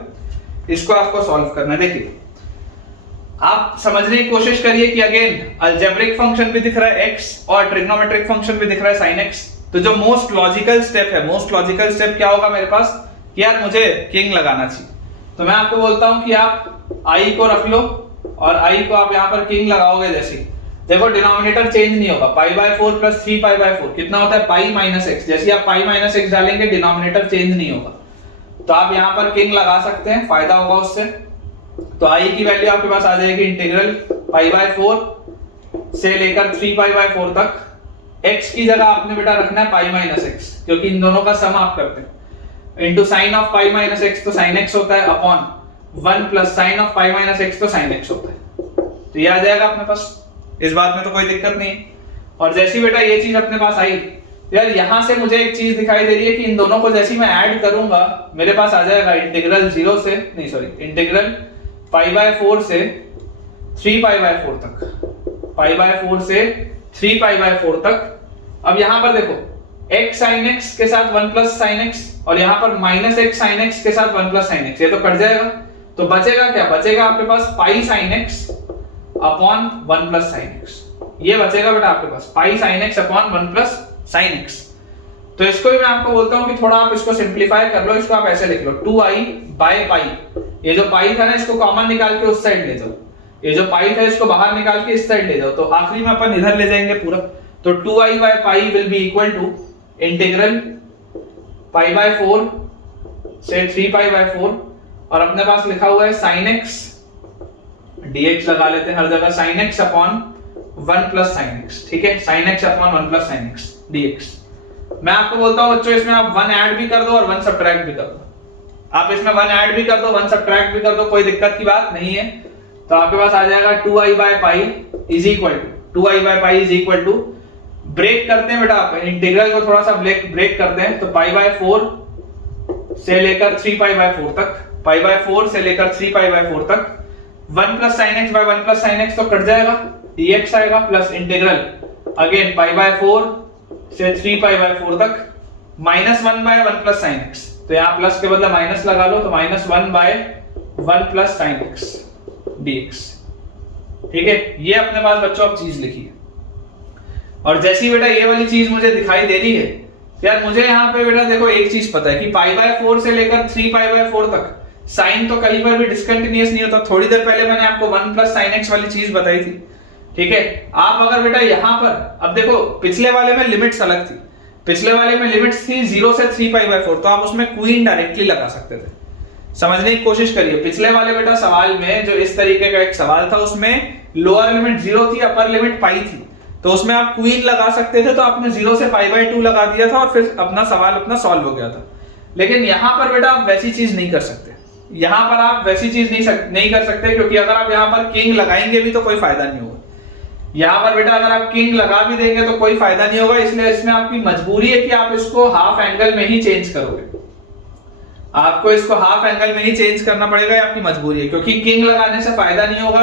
इसको आपको सॉल्व करना है। देखिए आप समझने की कोशिश करिए कि अगेन अलजेब्रिक फंक्शन भी दिख रहा है x और ट्रिग्नोमेट्रिक फंक्शन भी दिख रहा है sin x। तो जो मोस्ट लॉजिकल स्टेप है, मोस्ट लॉजिकल स्टेप क्या होगा मेरे पास कि यार मुझे किंग लगाना चाहिए। तो मैं आपको बोलता हूं कि आप i को रख लो और i को आप यहां पर किंग लगाओगे। जैसे देखो डिनोमिनेटर चेंज नहीं होगा, पाई बाय 4 प्लस 3 पाई बाय 4 कितना होता है, पाई माइनस x। जैसे आप पाई माइनस x डालेंगे डिनोमिनेटर चेंज नहीं होगा, तो आप यहां पर किंग लगा सकते हैं, फायदा होगा उससे। तो i की वैल्यू आपके पास आ जाएगी इंटीग्रल पाई बाय 4 से लेकर 3 पाई बाय 4 तक। x की जगह आपने बेटा रखना है पाई माइनस x, क्योंकि इन दोनों का सम आप करते हैं, into sine of pi minus x तो sin x होता है, upon 1 plus sign of pi minus x तो sin x होता है। तो ये आ जाएगा अपने पास, इस बात में तो कोई दिक्कत नहीं है। और जैसी बेटा ये चीज अपने पास आई, यार यहां से मुझे एक चीज दिखाई दे रही है कि इन दोनों को जैसी मैं ऐड करूंगा मेरे पास आ जाएगा इंटीग्रल 0 से नहीं सॉरी इंटीग्रल पाई बाय 4 से 3 पाई बाय 4 तक, पाई बाय 4 से 3 पाई बाय 4 तक। अब यहां पर देखो x sin x के साथ 1 प्लस sin x और यहां पर माइनस x sin x के साथ 1 प्लस sin x, ये तो कट जाएगा। तो बचेगा क्या, बचेगा आपके पास पाई sin x upon 1 plus sin x, ये बचेगा बेटा आपके पास पाई sin x upon 1 plus sin x। तो इसको भी मैं आपको बोलता हूं कि थोड़ा आप इसको सिंपलीफाई कर लो, इसको आप ऐसे लिख लो 2i बाय पाई, ये जो पाई था ना इसको कॉमन निकाल के उस साइड ले जाओ, ये जो पाई था इसको बाहर निकाल के इस साइड ले जाओ, तो आखिरी में अपन इधर ले जाएंगे पूरा। तो 2i by pi will be equal to integral pi by 4 से 3 पाई बाय 4 और अपने पास लिखा हुआ है sin x dx लगा लेते हैं हर जगह, sin x upon 1 plus sin x। ठीक है, sin x upon 1 plus sin x dx। मैं आपको बोलता हूं बच्चों इसमें आप 1 ऐड भी कर दो और 1 सब्ट्रैक्ट भी कर दो, आप इसमें 1 ऐड भी कर दो 1 सब्ट्रैक्ट भी कर दो, कोई दिक्कत की बात नहीं है। तो आपके पास आ जाएगा 2i by pi is equal to 2i by pi is equal to, break करते हैं बेटा आप इंटीग्रल को थोड़ा सा ब्रेक करते हैं, तो पाई बाय 4 से लेकर 3 पाई बाय 4 तक, पाई बाय 4 से लेकर 3 पाई बाय 4 तक 1 plus sin x by 1 plus sin x तो कट जाएगा, dx आएगा plus integral again pi by 4 से 3 पाई बाय 4 तक minus 1 by 1 plus sin x, तो यहां प्लस के बदले माइनस लगा लो, तो minus 1 by 1 plus sin x dx। ठीक है, ये अपने पास बच्चों आप चीज लिखी है। और जैसी बेटा ये वाली चीज मुझे दिखाई दे रही है, यार मुझे यहाँ पे बेटा देखो एक चीज पता है कि पाई बाय 4 से लेकर 3 पाई बाय 4 तक साइन तो कहीं पर भी डिस्कंटिन्यूअस नहीं होता। थोड़ी देर पहले मैंने आपको 1 प्लस sin x वाली चीज बताई थी। ठीक है, आप अगर बेटा यहाँ पर अब देखो पिछले वाले में लिमिट्स अलग थी, पिछले वाले में लिमिट्स थी 0 से 3 पाई बाय 4, तो आप उसमें क्वीन डायरेक्टली लगा सकते थे। समझने की कोशिश करिए, पिछले वाले बेटा सवाल में जो इस तरीके का एक सवाल था उसमें लोअर लिमिट 0 थी, अपर लिमिट पाई थी, तो उसमें आप क्वीन लगा सकते थे, तो आपने 0 से पाई बाय 2 लगा दिया था और फिर अपना सवाल अपना सॉल्व हो गया था। लेकिन यहाँ पर बेटा आप वैसी चीज नहीं कर सकते, यहाँ पर आप वैसी चीज नहीं कर सकते, क्योंकि अगर आप यहाँ पर किंग लगाएंगे भी तो कोई फायदा नहीं होगा। यहाँ पर बेटा अगर आप किंग लगा भी देंगे तो कोई फायदा नहीं होगा, इसलिए इसमें आपकी मजबूरी है कि आप इसको हाफ एंगल में ही चेंज करोगे। आपको इसको हाफ एंगल में ही चेंज करना पड़ेगा, ये आपकी मजबूरी है, क्योंकि किंग लगाने से फायदा नहीं होगा।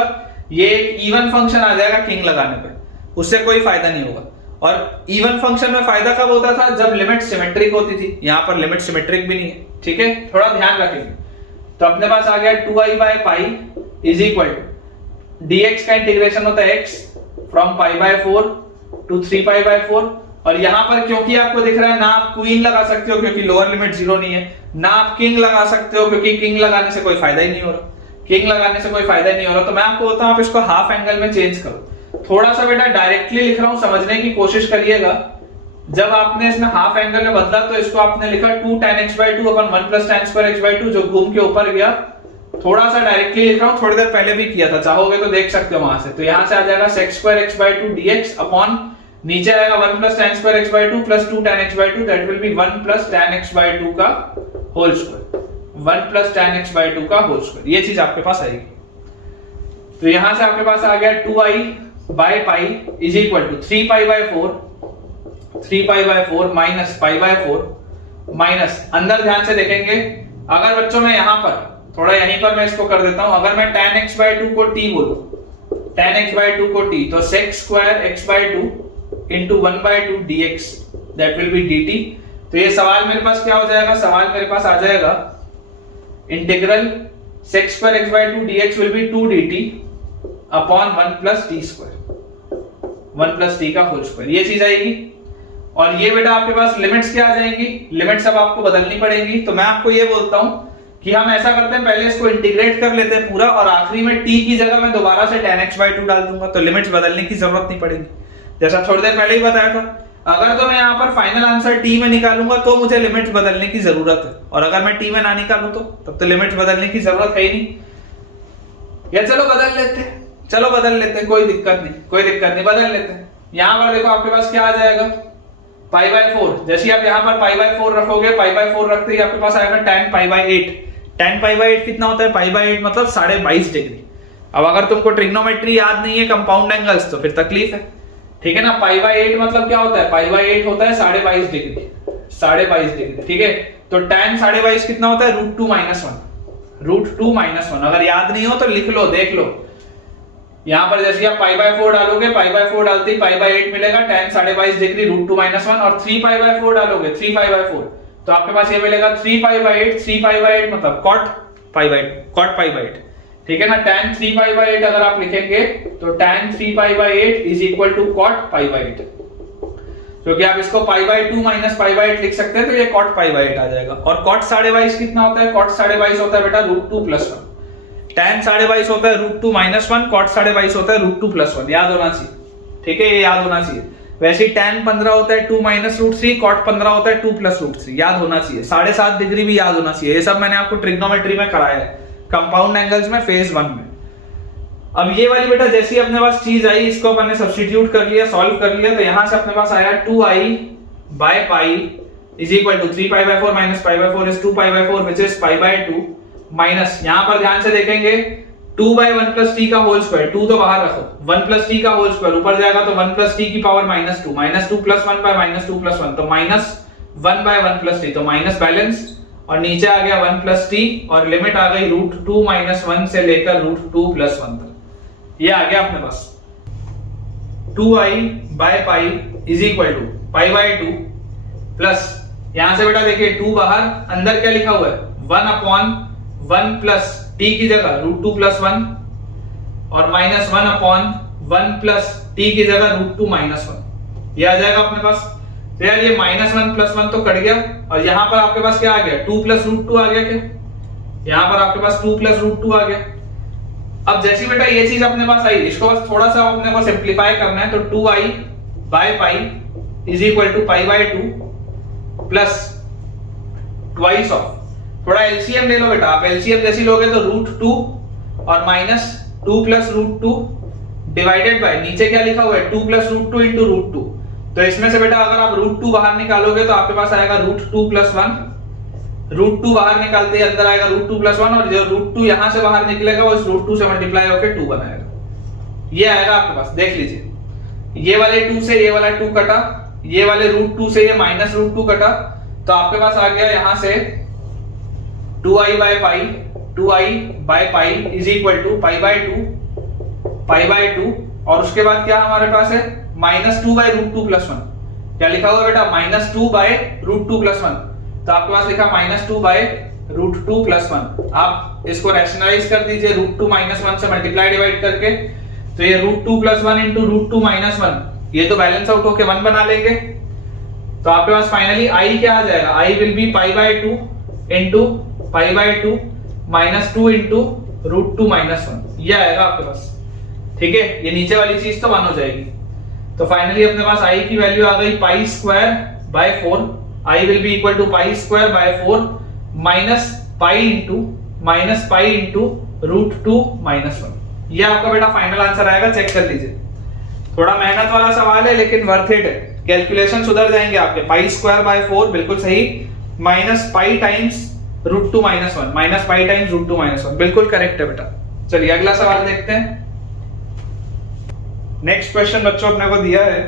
ये एक इवन फंक्शन आ जाएगा किंग लगाने पे, उससे कोई फायदा नहीं होगा। और इवन फंक्शन में फायदा कब होता था, जब लिमिट सिमेट्रिक होती थी। यहां पर लिमिट सिमेट्रिक भी नहीं है, ठीक है, थोड़ा ध्यान रखेंगे। तो अपने पास आ गया 2i by pi is equal to dx का इंटीग्रेशन होता है x from pi by 4 to 3 pi by 4। और यहां पर क्योंकि आपको दिख रहा है ना आप क्वीन लगा सकते हो क्योंकि लोअर लिमिट 0 नहीं है, ना आप किंग लगा सकते हो क्योंकि किंग लगाने से कोई फायदा ही नहीं हो रहा, किंग लगाने से कोई फायदा नहीं हो रहा। तो मैं आपको बोलता हूं आप इसको हाफ एंगल में चेंज करो। थोड़ा सा बेटा डायरेक्टली लिख रहा हूं, समझने की कोशिश करिएगा। जब आपने इसमें हाफ एंगल में बदला तो इसको आपने लिखा 2 tan x/2 अपन 1 plus tan square x/2 जो घूम के ऊपर गया। थोड़ा सा डायरेक्टली लिख रहा हूं, थोड़ी देर पहले भी किया था, चाहोगे तो देख सकते हो वहां से। तो यहां से आ जाएगा sec square x/2 dx upon नीचे आएगा 1 plus tan square x/2 plus 2 tan x/2 that will be 1 plus tan x/2 का whole square, 1 plus tan x/2 का होल स्क्वायर, ये चीज आपके पास आएगी। तो यहां से आपके पास आ गया 2i by pi is equal to 3 pi by 4 minus pi by 4 minus, अंदर ध्यान से देखेंगे, अगर बच्चों में यहां पर थोड़ा यहीं पर मैं इसको कर देता हूं, अगर मैं tan x/2 को t बोलूं, tan x/2 को t, तो sec square x/2 into 1/2 dx that will be dt। तो ये सवाल मेरे पास क्या हो जाएगा, सवाल मेरे पास आ जाएगा integral sec square x/2 dx will be 2 dt upon 1 plus t square, 1 plus t का होल स्क्वायर, ये चीज आएगी। और ये बेटा आपके पास लिमिट्स क्या आ जाएंगी, लिमिट्स अब आपको बदलनी पड़ेगी। तो मैं आपको ये बोलता हूं कि हम ऐसा करते हैं, पहले इसको इंटीग्रेट कर लेते हैं पूरा, और आखिरी में t की जगह मैं दोबारा से tan x/2 डाल दूंगा, तो लिमिट्स बदलने की जरूरत नहीं पड़ेगी, जैसा थोड़ी देर पहले ही बताया था। अगर तो मैं यहाँ पर फाइनल आंसर t में निकालूंगा तो मुझे लिमिट्स बदलने की जरूरत है, और अगर मैं t में ना निकालूं तो तब तो लिमिट्स बदलने की जरूरत है ही नहीं। या चलो बदल लेते हैं, चलो बदल लेते हैं, कोई दिक्कत नहीं, कोई दिक्कत नहीं, बदल लेते हैं। यहां पर देखो आपके पास क्या आ जाएगा, पाई बाय 4, जैसे आप यहां पर पाई बाय 4 रखोगे, पाई बाय 4 रखते ही आपके पास आएगा tan pi by 8। tan pi by 8 कितना होता है, पाई बाय 8 मतलब 22.5 डिग्री। अब अगर तुमको ट्रिग्नोमेट्री याद नहीं है, कंपाउंड एंगल्स, तो फिर तकलीफ है, ठीक है ना। पाई बाय 8 मतलब क्या होता है, पाई बाय 8 होता है 22.5 डिग्री, 22.5 डिग्री, ठीक है। तो tan 22.5 कितना होता है, √2 - 1, √2 - 1। अगर याद नहीं हो तो लिख लो, देख लो। यहां पर जैसे आप पाई बाय 4 डालोगे, पाई बाय 4 डालते ही पाई बाय 8 मिलेगा, tan 22.5 डिग्री √2 - 1, और 3 पाई बाय 4 डालोगे, 3 पाई बाय 4, तो आपके पास ये मिलेगा 3 पाई बाय 8, 3 पाई बाय 8 मतलब cot पाई बाय 8, ठीक है ना। tan 3 पाई बाय 8 अगर आप लिखेंगे तो tan 3 pi by 8 is equal to cot pi by 8, क्योंकि आप इसको pi by 2 minus pi by 8 लिख सकते हैं, तो ये cot पाई बाय 8 आ जाएगा। और cot 22.5 कितना होता है, cot 22.5 होता है बेटा √2 + 1, tan 22.5 होता है √2 - 1, cot 22.5 होता है √2 + 1, याद होना चाहिए, ठीक है, ये याद होना चाहिए। वैसे ही tan 15 होता है 2 - √3, cot 15 होता है 2 + √3, याद होना चाहिए। 7.5 डिग्री भी याद होना चाहिए, ये सब मैंने आपको ट्रिग्नोमेट्री में कराया है, कंपाउंड एंगल्स में फेज 1 में। अब ये वाली बेटा जैसी अपने पास चीज आई, इसको अपन ने सब्स्टिट्यूट कर लिया, सॉल्व कर लिया, तो यहां से अपने पास आया 2i by pi is equal to 3 pi by 4 minus pi by 4 is 2 pi by 4 which is pi by 2 minus, यहां पर ध्यान से देखेंगे 2 बाय 1 प्लस t का होल स्क्वायर, 2 तो बाहर रखो, 1 प्लस t का होल स्क्वायर ऊपर जाएगा तो 1 प्लस t की पावर -2, -2 प्लस 1 बाय -2 प्लस 1, तो -1 बाय 1 प्लस t, तो माइनस बैलेंस, और नीचे आ गया 1 प्लस t, और लिमिट आ गई √2 - 1 से लेकर √2 + 1 तक। ये आ गया अपने पास 2i by pi is equal to pi by 2 plus, यहां से बेटा देखिए 2 बाहर, अंदर क्या लिखा हुआ है 1/1 प्लस t की जगह √2 + 1, और -1/1 प्लस t की जगह √2 - 1, ये आ जाएगा अपने पास। तो यार ये -1 + 1 तो कट गया, और यहां पर आपके पास क्या आ गया 2 + √2 आ गया, क्या यहां पर आपके पास 2 + √2 आ गया। अब जैसी बेटा ये चीज अपने पास आई, इसको बस थोड़ा सा अपने को सिंपलीफाई करना है, तो 2i by pi is equal to pi by 2 plus twice of, थोड़ा एलसीएम ले लो बेटा, आप एलसीएम जैसी लोगे तो √2 और -2 + √2 डिवाइडेड बाय, नीचे क्या लिखा हुआ है 2 + √2 इंटू √2, तो इसमें से बेटा अगर आप √2 बाहर निकालोगे तो आपके पास आएगा √2 + 1, √2 बाहर निकालते ही अंदर आएगा √2 + 1, और जो √2 यहां से बाहर निकलेगा वो इस √2 से मल्टीप्लाई होकर 2 बनाएगा, ये आएगा आपके पास। देख लीजिए ये वाले 2 से ये वाला 2 कटा, ये वाले √2 से ये -√2 कटा, तो आपके पास आ गया यहां से 2i by pi is equal to pi by 2 और उसके बाद क्या हमारे पास है -2 by √2 + 1। क्या लिखा हुआ बेटा -2 by √2 + 1, तो आपके पास लिखा -2 by √2 + 1। आप इसको रैशनलाइज कर दीजिए √2 - 1 से मल्टीप्लाई डिवाइड करके, तो ये √2 + 1 * √2 - 1 ये तो बैलेंस आउट होके 1 बना लेंगे। तो आपके पास फाइनली i क्या आ जाएगा, i will B pi by 2 into pi by 2 -2 into √2 - 1 ये आएगा आपके पास। ठीक है, ये नीचे वाली चीज तो 1 हो जाएगी। तो फाइनली अपने पास i की वैल्यू आ गई pi² / 4। i will be equal to pi² / 4 minus pi into √2 - 1। ये आपका बेटा फाइनल आंसर आएगा, चेक कर लीजिए। थोड़ा मेहनत वाला सवाल है लेकिन वर्थ इट है, कैलकुलेशन सुधर जाएंगे आपके। pi² / 4 बिल्कुल सही, minus pi times √2 - 1, minus pi times √2 - 1 बिल्कुल करेक्ट है बेटा। चलिए अगला सवाल देखते हैं। नेक्स्ट क्वेश्चन बच्चों अपने को दिया है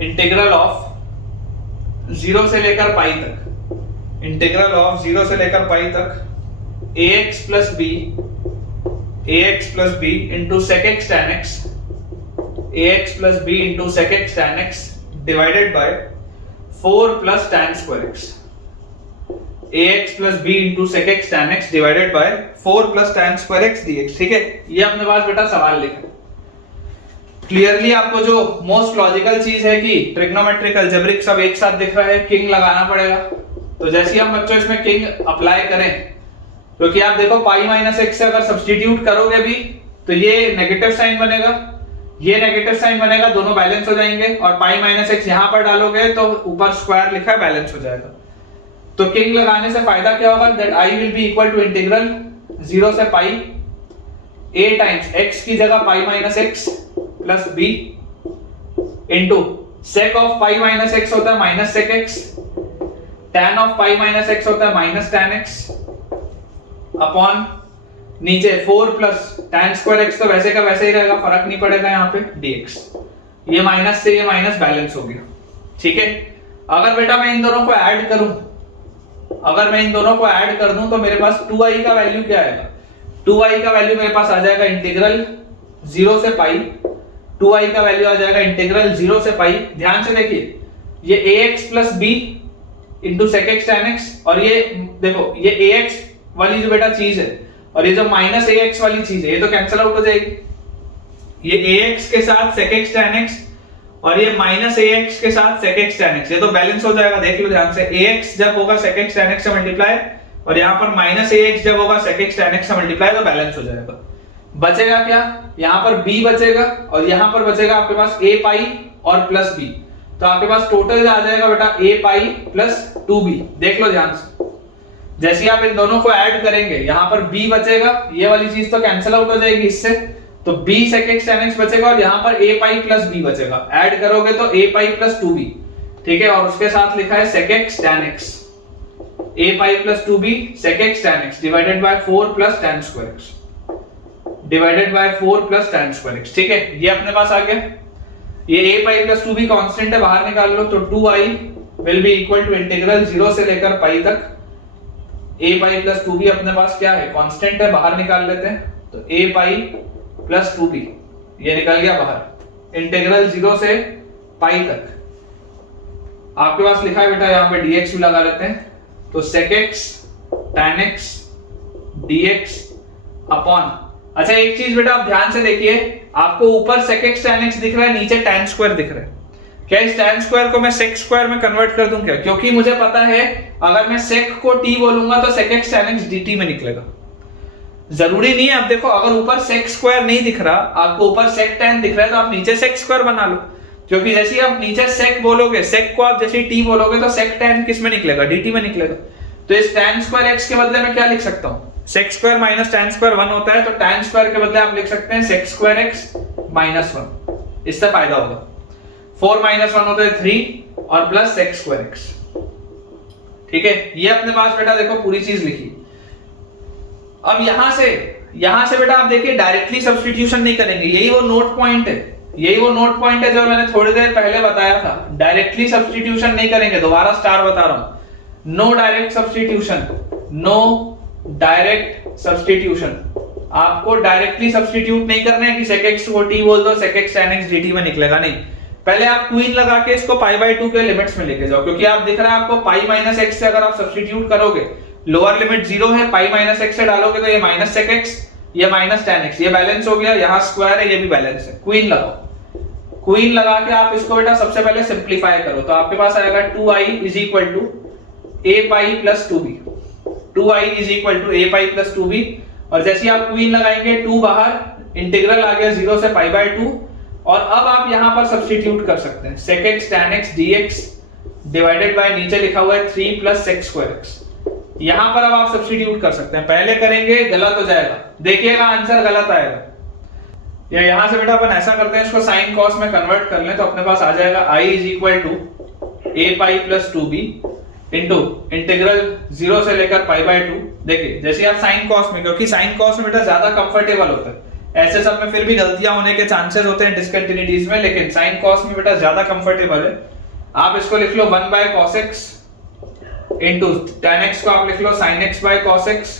इंटीग्रल ऑफ 0 से लेकर पाई तक, इंटीग्रल ऑफ 0 से लेकर पाई तक ax plus b into sec x tan x, ax plus b into sec x tan x divided by 4 plus tan square x, ax plus b into sec x tan x divided by 4 plus tan square x dx। ठीक है, ये अपने पास बेटा सवाल लिखा। Clearly आपको जो most logical चीज है कि ट्रिग्नोमेट्रिक अलजेब्रिक सब एक साथ दिख रहा है, किंग लगाना पड़ेगा। तो जैसे ही हम बच्चों इसमें किंग अप्लाई करें, क्योंकि आप देखो पाई माइनस एक्स से अगर सब्स्टिट्यूट करोगे भी तो ये नेगेटिव साइन बनेगा, ये नेगेटिव साइन बनेगा, दोनों बैलेंस हो जाएंगे। और पाई माइनस एक्स यहां पर डालोगे तो ऊपर स्क्वायर लिखा है, बैलेंस हो जाएगा। तो किंग लगाने से फायदा क्या होगा, that I will be equal to integral 0 से पाई a टाइम्स x की जगह pi minus x plus b into sec of pi minus x होता है minus sec x, tan of pi minus x होता है माइनस tan x अपॉन नीचे 4 plus tan square x तो वैसे का वैसे ही रहेगा, फर्क नहीं पड़ेगा यहाँ पे dx। ये माइनस से ये माइनस बैलेंस हो गया। ठीक है, अगर बेटा मैं इन दोनों को ऐड करूं, अगर मैं इन दोनों को ऐड कर दूं तो मेरे पास 2i का वैल्यू क्या आएगा, 2i का वैल्यू मेरे पास आ जाएगा इंटीग्रल 0 से पाई, 2i का वैल्यू आ जाएगा इंटीग्रल 0 से पाई। ध्यान से देखिए, ये ax plus b into sec x tan x, और ये देखो ये ax वाली जो बेटा चीज है और ये जो माइनस ax वाली चीज है ये तो कैंसिल आउट हो जाएगी। ये ax के साथ sec x tan x और ये माइनस ax के साथ sec x tan x, ये तो बैलेंस हो जाएगा। देख लो ध्यान से, ax जब होगा sec x tan x से मल्टीप्लाई और यहाँ पर माइनस ax जब होगा sec x tan x से मल्टीप्लाई, तो बैलेंस हो जाएगा। बचेगा क्या, यहाँ पर b बचेगा और यहाँ पर बचेगा आपके पास a पाई और प्लस b, तो आपके पास टोटल आ जाएगा बेटा a पाई प्लस 2b। देख लो ध्यान से, जैसे ही आप इन दोनों को ऐड करेंगे यहाँ पर b बचेगा, ये वाली चीज तो कैंसिल आउट हो जाएगी इससे, तो b sec x tan x बचेगा और यहाँ पर a पाई प्लस b बचेगा। ऐड करोगे तो a पाई प्लस 2b। ठीक है, और उसके साथ लिखा है sec x tan x, a pi plus 2b sec x tan x divided bye 4 plus tan square x divided bye 4 plus tan square x। ठीक है, ये अपने पास आ गया। ये a pi plus 2b constant है, बाहर निकाल लो, तो 2i will be equal to integral 0 से लेकर पाई तक a पाई प्लस 2b अपने पास क्या है, कांस्टेंट है, बाहर निकाल लेते हैं। तो a पाई प्लस 2b ये निकल गया बाहर, इंटीग्रल 0 से पाई तक आपके पास लिखा है बेटा, यहाँ पे dx भी लगा लेते हैं। तो sec x tan x dx upon, अच्छा एक चीज बेटा आप ध्यान से देखिए, आपको ऊपर sec x tan x दिख रहा है, नीचे tan स्क्वायर दिख रहा है। क्या इस tan स्क्वायर को मैं sec स्क्वायर में कन्वर्ट कर दूं क्या, क्योंकि मुझे पता है अगर मैं sec को t बोलूंगा तो sec x tan x dt में निकलेगा। जरूरी नहीं है, अब देखो अगर ऊपर sec स्क्वायर नहीं दिख रहा, आपको ऊपर sec tan दिख रहा है, तो आप नीचे sec स्क्वायर बना लो, क्योंकि जैसे ही आप नीचे sec बोलोगे, sec को आप जैसे t बोलोगे तो sec tan किस में निकलेगा, dt में निकलेगा। तो इस tan स्क्वायर x के बदले में क्या लिख सकता हूं, sec square minus tan square 1 होता है, तो tan स्क्वायर के बदले आप लिख सकते हैं sec स्क्वायर x माइनस 1, इससे फायदा होगा। 4 माइनस 1 होता है 3 और प्लस sec स्क्वायर x। ठीक है, ये अपने पास बेटा देखो पूरी चीज लिखी। अब यहां से बेटा आप देखिए डायरेक्टली सब्स्टिट्यूशन नहीं करेंगे, यही वो नोट पॉइंट है, यही वो नोट पॉइंट है जो मैंने थोड़ी देर पहले बताया था। डायरेक्टली सब्स्टिट्यूशन नहीं करेंगे, दोबारा स्टार बता रहा हूं, no direct substitution. No direct substitution, आपको डायरेक्टली सब्सटीट्यूट नहीं करना है कि sec x को t बोल दो, sec x tan x dt में निकलेगा, नहीं, पहले आप क्वीन लगा के इसको पाई बाय 2 के लिमिट्स में लेके जाओ, क्योंकि आप दिख रहा है आपको पाई माइनस x से अगर आप सब्सटीट्यूट करोगे, लोअर लिमिट 0 है, पाई माइनस x से डालोगे तो ये माइनस sec x, ये माइनस tan x, ये बैलेंस हो गया, यहाँ स्क्वायर है, ये भी बैलेंस है, क्वीन लगाओ, क्वीन लगा के आप इसको बेटा सबसे पहले सिंप्लीफाई करो, तो आपके पास आएगा 2i is equal to a pi plus 2b, 2i is equal to a pi plus 2b, और जैसे ही आप क्वीन लगाएंगे 2 बाहर, इंटीग्रल आ गया 0 से पाई बाय 2, और अब आप यहां पर सब्स्टिट्यूट कर सकते हैं sec x tan x dx divided by नीचे लिखा हुआ है 3 प्लस sec स्क्वायर x, यहां पर अब आप सब्स्टिट्यूट कर सकते हैं, पहले करेंगे गलत हो जाएगा, देखिएगा आंसर गलत आएगा, या यहां से बेटा अपन ऐसा करते हैं इसको साइन कॉस में कन्वर्ट कर लें, तो अपने पास आ जाएगा i is equal to a pi plus 2b into integral 0 से लेकर पाई बाय 2, देखिए जैसे आप साइन कॉस में, क्योंकि साइन कॉस में बेटा ज्यादा कंफर्टेबल होता है, ऐसे सब में फिर भी गलतियां होने के चांसेस होते हैं डिसकंटिन्यूटीज में, लेकिन साइन कॉस में बेटा ज्यादा कंफर्टेबल है, आप इसको लिख लो 1 by cos x into tan x को आप लिख लो sin x by cos x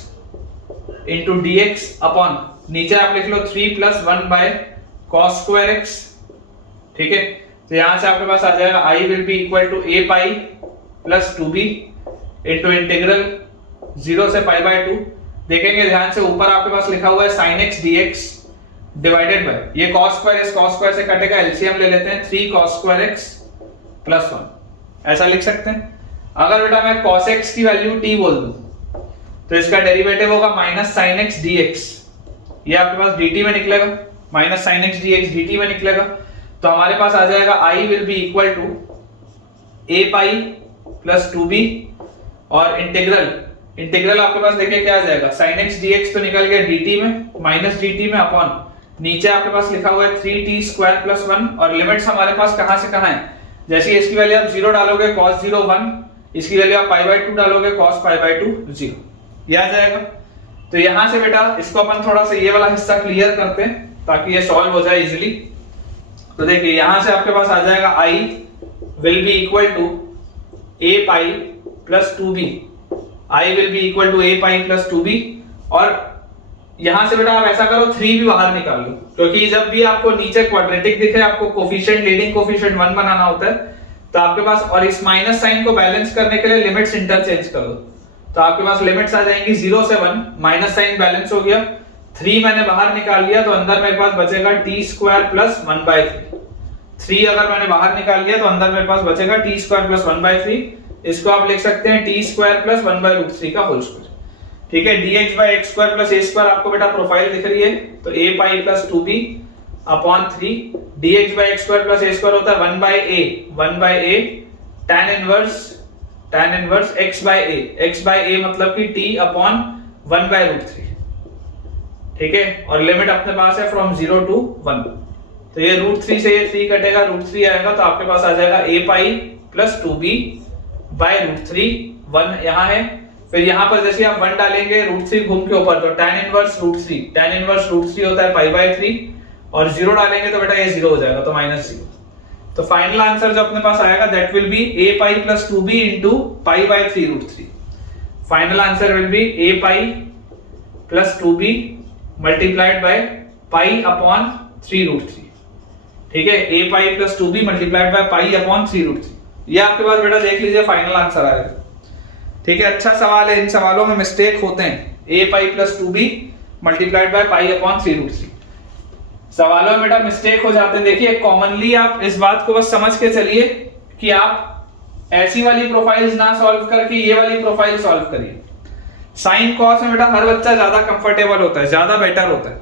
into dx upon नीचे आप लिख लो 3 plus 1 by cos square x, ठीक है, तो यहां से आपके पास आ जाएगा i will be equal to a pi plus 2b into integral 0 से पाई बाय 2, देखेंगे ध्यान से ऊपर आपके पास लिखा हुआ है sin x dx divided by, ये cos स्क्वायर इस cos स्क्वायर से कटेगा, एलसीएम ले लेते हैं 3 cos स्क्वायर x प्लस 1, ऐसा लिख सकते हैं। अगर बेटा मैं cos x की वैल्यू t बोल दूं तो इसका डेरिवेटिव होगा माइनस sin x dx, ये आपके पास dt में निकलेगा, minus sin x dx dt में निकलेगा, तो हमारे पास आ जाएगा i will be equal to a pi plus 2b और इंटीग्रल आपके पास देखिए क्या आ जाएगा, sin x dx तो निकल गया dt में, माइनस dt में अपॉन नीचे आपके पास लिखा हुआ है 3t स्क्वायर प्लस 1, और लिमिट्स हमारे पास कहां से कहां है, जैसे इसकी वैल्यू आप 0 डालोगे cos 0 1, इसकी वैल्यू आप पाई बाय 2 डालोगे cos पाई बाय 2 0, ये आ जाएगा। तो यहां से बेटा इसको अपन थोड़ा सा ये वाला हिस्सा क्लियर करते हैं ताकि ये सॉल्व हो जाए इजीली, तो देखिए यहां से आपके पास आ जाएगा i will be equal to a pi plus 2b, i will be equal to a pi plus 2b, और यहां से बेटा आप ऐसा करो 3 भी बाहर निकाल लो, क्योंकि जब भी आपको नीचे क्वाड्रेटिक दिखे आपको कोफिशिएंट लीडिंग कोफिशिएंट 1 बनाना होता है, तो आपके पास, और इस माइनस साइन को बैलेंस करने के लिए लिमिट्स इंटरचेंज कर दो, तो आपके पास लिमिट्स आ जाएंगी 0 से 1, माइनस साइन बैलेंस हो गया, 3 मैंने बाहर निकाल लिया तो अंदर मेरे पास बचेगा t स्क्वायर प्लस 1 बाय 3 अगर मैंने बाहर निकाल लिया तो अंदर मेरे पास बचेगा t स्क्वायर प्लस 1 बाय 3, इसको आप लिख सकते हैं t square plus 1 by root 3 का होल स्क्वायर, ठीक है, dx by x square plus a square आपको बेटा प्रोफाइल दिख रही है, तो a pi plus 2b upon 3 dx by x square plus a square होता है 1 by a tan inverse x by a मतलब कि t अपॉन 1 बाय रूट 3, ठीक है, और लिमिट अपने पास है फ्रॉम 0 टू 1, तो ये रूट 3 से ये 3 कटेगा, रूट 3 आएगा, तो आपके पास आ जाएगा a pi plus 2b by root 3, 1 यहाँ है, फिर यहाँ पर जैसे आप 1 डालेंगे रूट 3 घूम के ऊपर, तो tan इनवर्स रूट 3 होता है पाई बाय 3, और 0 डालेंगे तो बेटा ये 0 हो जाएगा, तो माइनस 0, तो फाइनल आंसर जो अपने पास आएगा that will be a pi plus 2b into pi by 3 root 3, final answer will be a pi plus 2b multiplied by pi upon 3 root 3, ठीक है, a pi plus 2b multiplied by pi upon 3 root 3, ये आपके पास बेटा देख लीजिए final answer आएगा, ठीक है, अच्छा सवाल है, इन सवालों में मिस्टेक होते हैं, a pi plus 2b multiplied by pi upon 3 root 3, सवालों में बेटा मिस्टेक हो जाते हैं, देखिए कॉमनली आप इस बात को बस समझ के चलिए कि आप ऐसी वाली प्रोफाइल्स ना सॉल्व करके ये वाली प्रोफाइल सॉल्व करिए, साइन कॉस में बेटा हर बच्चा ज्यादा कंफर्टेबल होता है, ज्यादा बेटर होता है,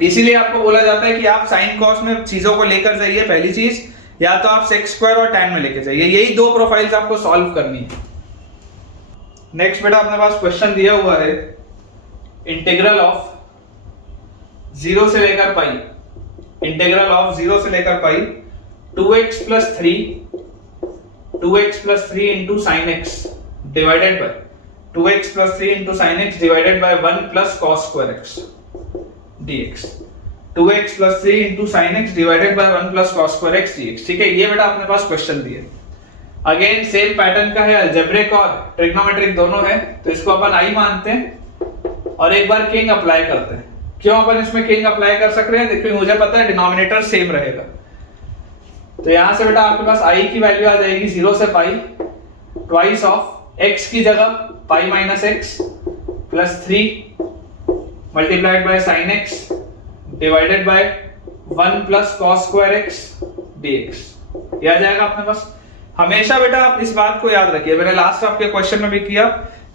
इसीलिए आपको बोला जाता है कि आप साइन कॉस में चीजों को लेकर जाइए, पहली चीज, या तो आप सेक स्क्वायर और tan में लेके जाइए, यही दो प्रोफाइल्स आपको सॉल्व करनी है। नेक्स्ट बेटा अपने पास क्वेश्चन दिया हुआ है, इंटीग्रल ऑफ 0 से लेकर पाई, इंटीग्रल ऑफ 0 से लेकर पाई 2x plus 3 into sine x divided bye 2x plus 3 into sine x divided by 1 plus cos square x dx, 2x plus 3 into sine x divided by 1 plus cos square x dx, ठीक है, ये बेटा अपने पास question दिया है। Again same pattern का है, algebraic और ट्रिग्नोमेट्रिक दोनों है, तो इसको अपन आई मानते हैं और एक बार किंग अप्लाई करते हैं। क्यों अपन इसमें किंग अप्लाई कर सक रहे हैं? देखिए मुझे पता है डिनोमिनेटर सेम रहेगा, तो यहां से बेटा आपके पास आई की वैल्यू आ जाएगी 0 से पाई, ट्वाइस ऑफ एक्स की जगह pi minus x plus 3 multiplied by sine x divided by 1 plus cos square x dx। ये आ जाएगा अपने पास। हमेशा बेटा आप इस बात को याद रखिए, मैंने लास्ट आपके क्वेश्चन में भी किया,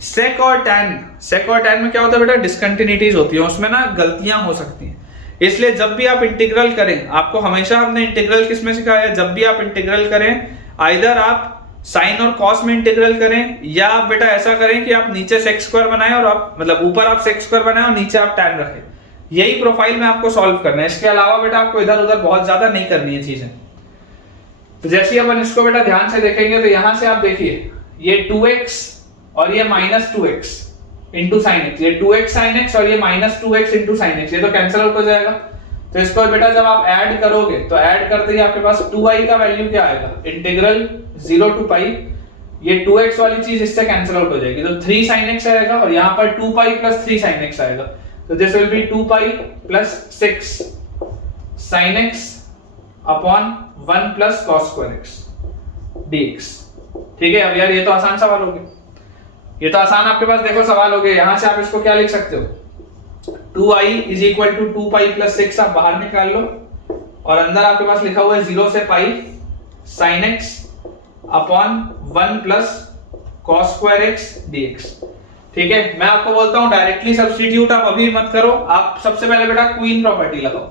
सेक और टैन में क्या होता है बेटा, डिस्कंटिन्यूटीज होती है, उसमें ना गलतियां हो सकती हैं। इसलिए जब भी आप इंटीग्रल करें, आपको हमेशा हमने इंटीग्रल किस में सिखाया है, जब भी आप इंटीग्रल करें आइदर आप साइन और कॉस में इंटीग्रल करें, या आप बेटा ऐसा करें कि आप नीचे सेक स्क्वायर बनाएं और आप मतलब ऊपर आप सेक स्क्वायर बनाएं और नीचे आप टैन रखें। यही प्रोफाइल में आपको सॉल्व करना है, इसके अलावा बेटा आपको इधर उधर बहुत ज्यादा नहीं करनी है चीजें। तो जैसे अपन इसको बेटा ध्यान से देखेंगे तो यहां से आप देखिए ये 2x और ये minus 2x into sine x, ये 2x साइन एक्स और ये minus 2x into sine x, ये तो कैंसिल आउट हो जाएगा। तो इसको बेटा जब आप ऐड करोगे तो ऐड करते ही आपके पास 2i का वैल्यू क्या आएगा, इंटीग्रल 0 टू पाई, ये 2x वाली चीज इससे कैंसिल आउट हो जाएगी, तो 3 sin x आएगा और यहाँ पर 2 पाई प्लस 3 sin x आएगा, तो this will B 2 pi plus 6 sin x upon 1 plus cos square x dx। ठीक है, अब यार ये तो आसान सवाल हो गया, ये तो आसान आपके पास देखो सवाल हो गया। यहां से आप इसको क्या लिख सकते हो, 2i is equal to 2 pi plus 6 आप बाहर निकाल लो और अंदर आपके पास लिखा हुआ है 0 से pi sin x upon 1 plus cos square x dx। ठीक है, मैं आपको बोलता हूं डायरेक्टली सब्स्टिट्यूट आप अभी मत करो, आप सबसे पहले बेटा क्वीन प्रॉपर्टी लगाओ,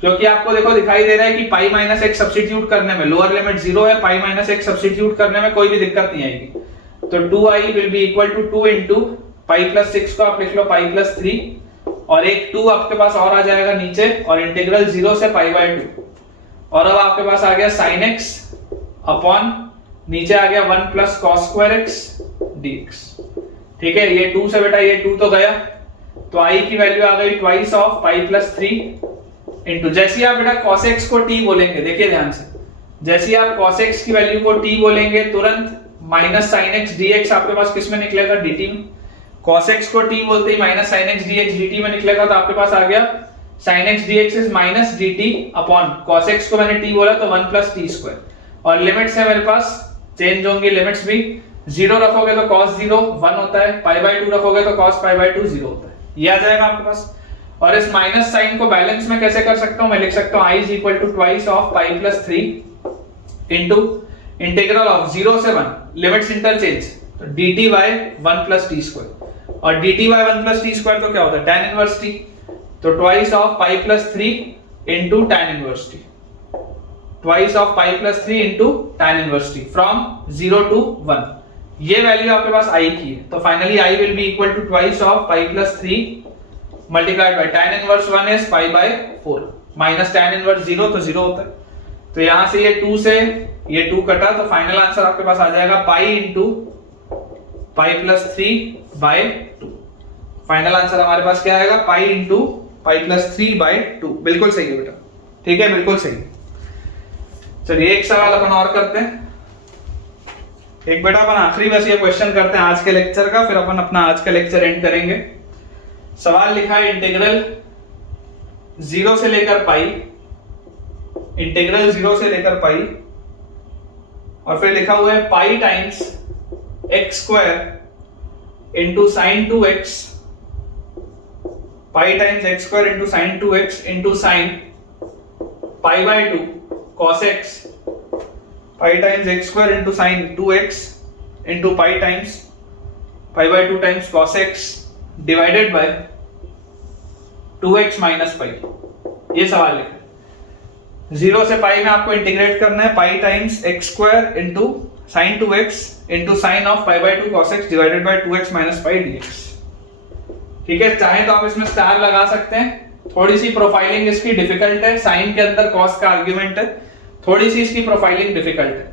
क्योंकि आपको देखो दिखाई दे रहा है कि पाई माइनस एक्स सब्स्टिट्यूट करने में लोअर लिमिट 0 है, पाई माइनस एक्स सब्स्टिट्यूट करने में कोई भी दिक्कत नहीं आएगी। तो 2i will be equal to 2 into pi plus 6 को आप लिख लो पाई प्लस 3 और एक 2 आपके पास और आ जाएगा नीचे और इंटीग्रल 0 से पाई बाय 2 और अब आपके पास आ गया sin x अपॉन नीचे आ गया 1 plus cos square x dx। ठीक है, ये 2 से बेटा ये 2 तो गया, तो i की वैल्यू आ गई twice of pi plus 3 into, जैसे ही आप बेटा cos x को t बोलेंगे, देखिए ध्यान से, जैसे ही आप cos x की वैल्यू को t बोलेंगे तुरंत माइनस sin x dx आपके पास किस में निकलेगा, dt में। cos x को t बोलते ही minus sin x dx dt में निकलेगा, तो आपके पास आ गया sin x dx is minus dt upon cos x को मैंने t बोला तो 1 प्लस t स्क्वायर और लिमिट्स है मेरे पास, चेंज होंगी लिमिट्स भी, 0 रखोगे तो cos 0 1 होता है, पाई बाय 2 रखोगे तो cos पाई बाय 2 0 होता है, ये आ जाएगा आपके पास। और इस माइनस साइन को बैलेंस में कैसे कर सकता हूं, मैं लिख सकता हूं i is equal to twice of pi plus 3 into integral of 0 से 1 लिमिट्स इंटरचेंज, तो dt by 1 plus t square और dt by 1 plus t square तो क्या होता है tan इनवर्स t, तो twice of pi plus 3 into tan inverse t, twice of pi plus 3 into tan inverse t from 0 to 1, ये value आपके पास i की है, तो finally i will be equal to twice of pi plus 3 multiplied by tan inverse 1 is pi by 4 minus tan inverse 0 तो 0 होता है, तो यहां से ये 2 से ये 2 कटा, तो फाइनल आंसर आपके पास आ जाएगा pi into pi plus 3 by 2। Final answer हमारे पास क्या आएगा, pi into pi plus 3 by 2। बिल्कुल सही है बेटा, ठीक है बिल्कुल सही। चलिए एक सवाल अपन और करते हैं, एक बेटा अपन आखिरी बस ये क्वेश्चन करते हैं आज के लेक्चर का, फिर अपन अपना आज का लेक्चर एंड करेंगे। सवाल लिखा है इंटीग्रल 0 से लेकर पाई, इंटीग्रल 0 से लेकर पाई और फिर लिखा हुआ है पाई times x square into sign 2x, pi times x square into sign 2x into sign pi by 2 cos x, pi times x square into sign 2x into pi times pi by 2 times cos x divided bye 2x minus pi. ये सवाल लिखा 0 से पाई में आपको integrate करना है पाई times x square into sign 2x into sine of pi by 2 cos x divided bye 2x minus pi dx। ठीक है, चाहे तो आप इसमें स्टार लगा सकते हैं, थोड़ी सी प्रोफाइलिंग इसकी डिफिकल्ट है, साइन के अंदर cos का आर्ग्यूमेंट है, थोड़ी सी इसकी प्रोफाइलिंग डिफिकल्ट है,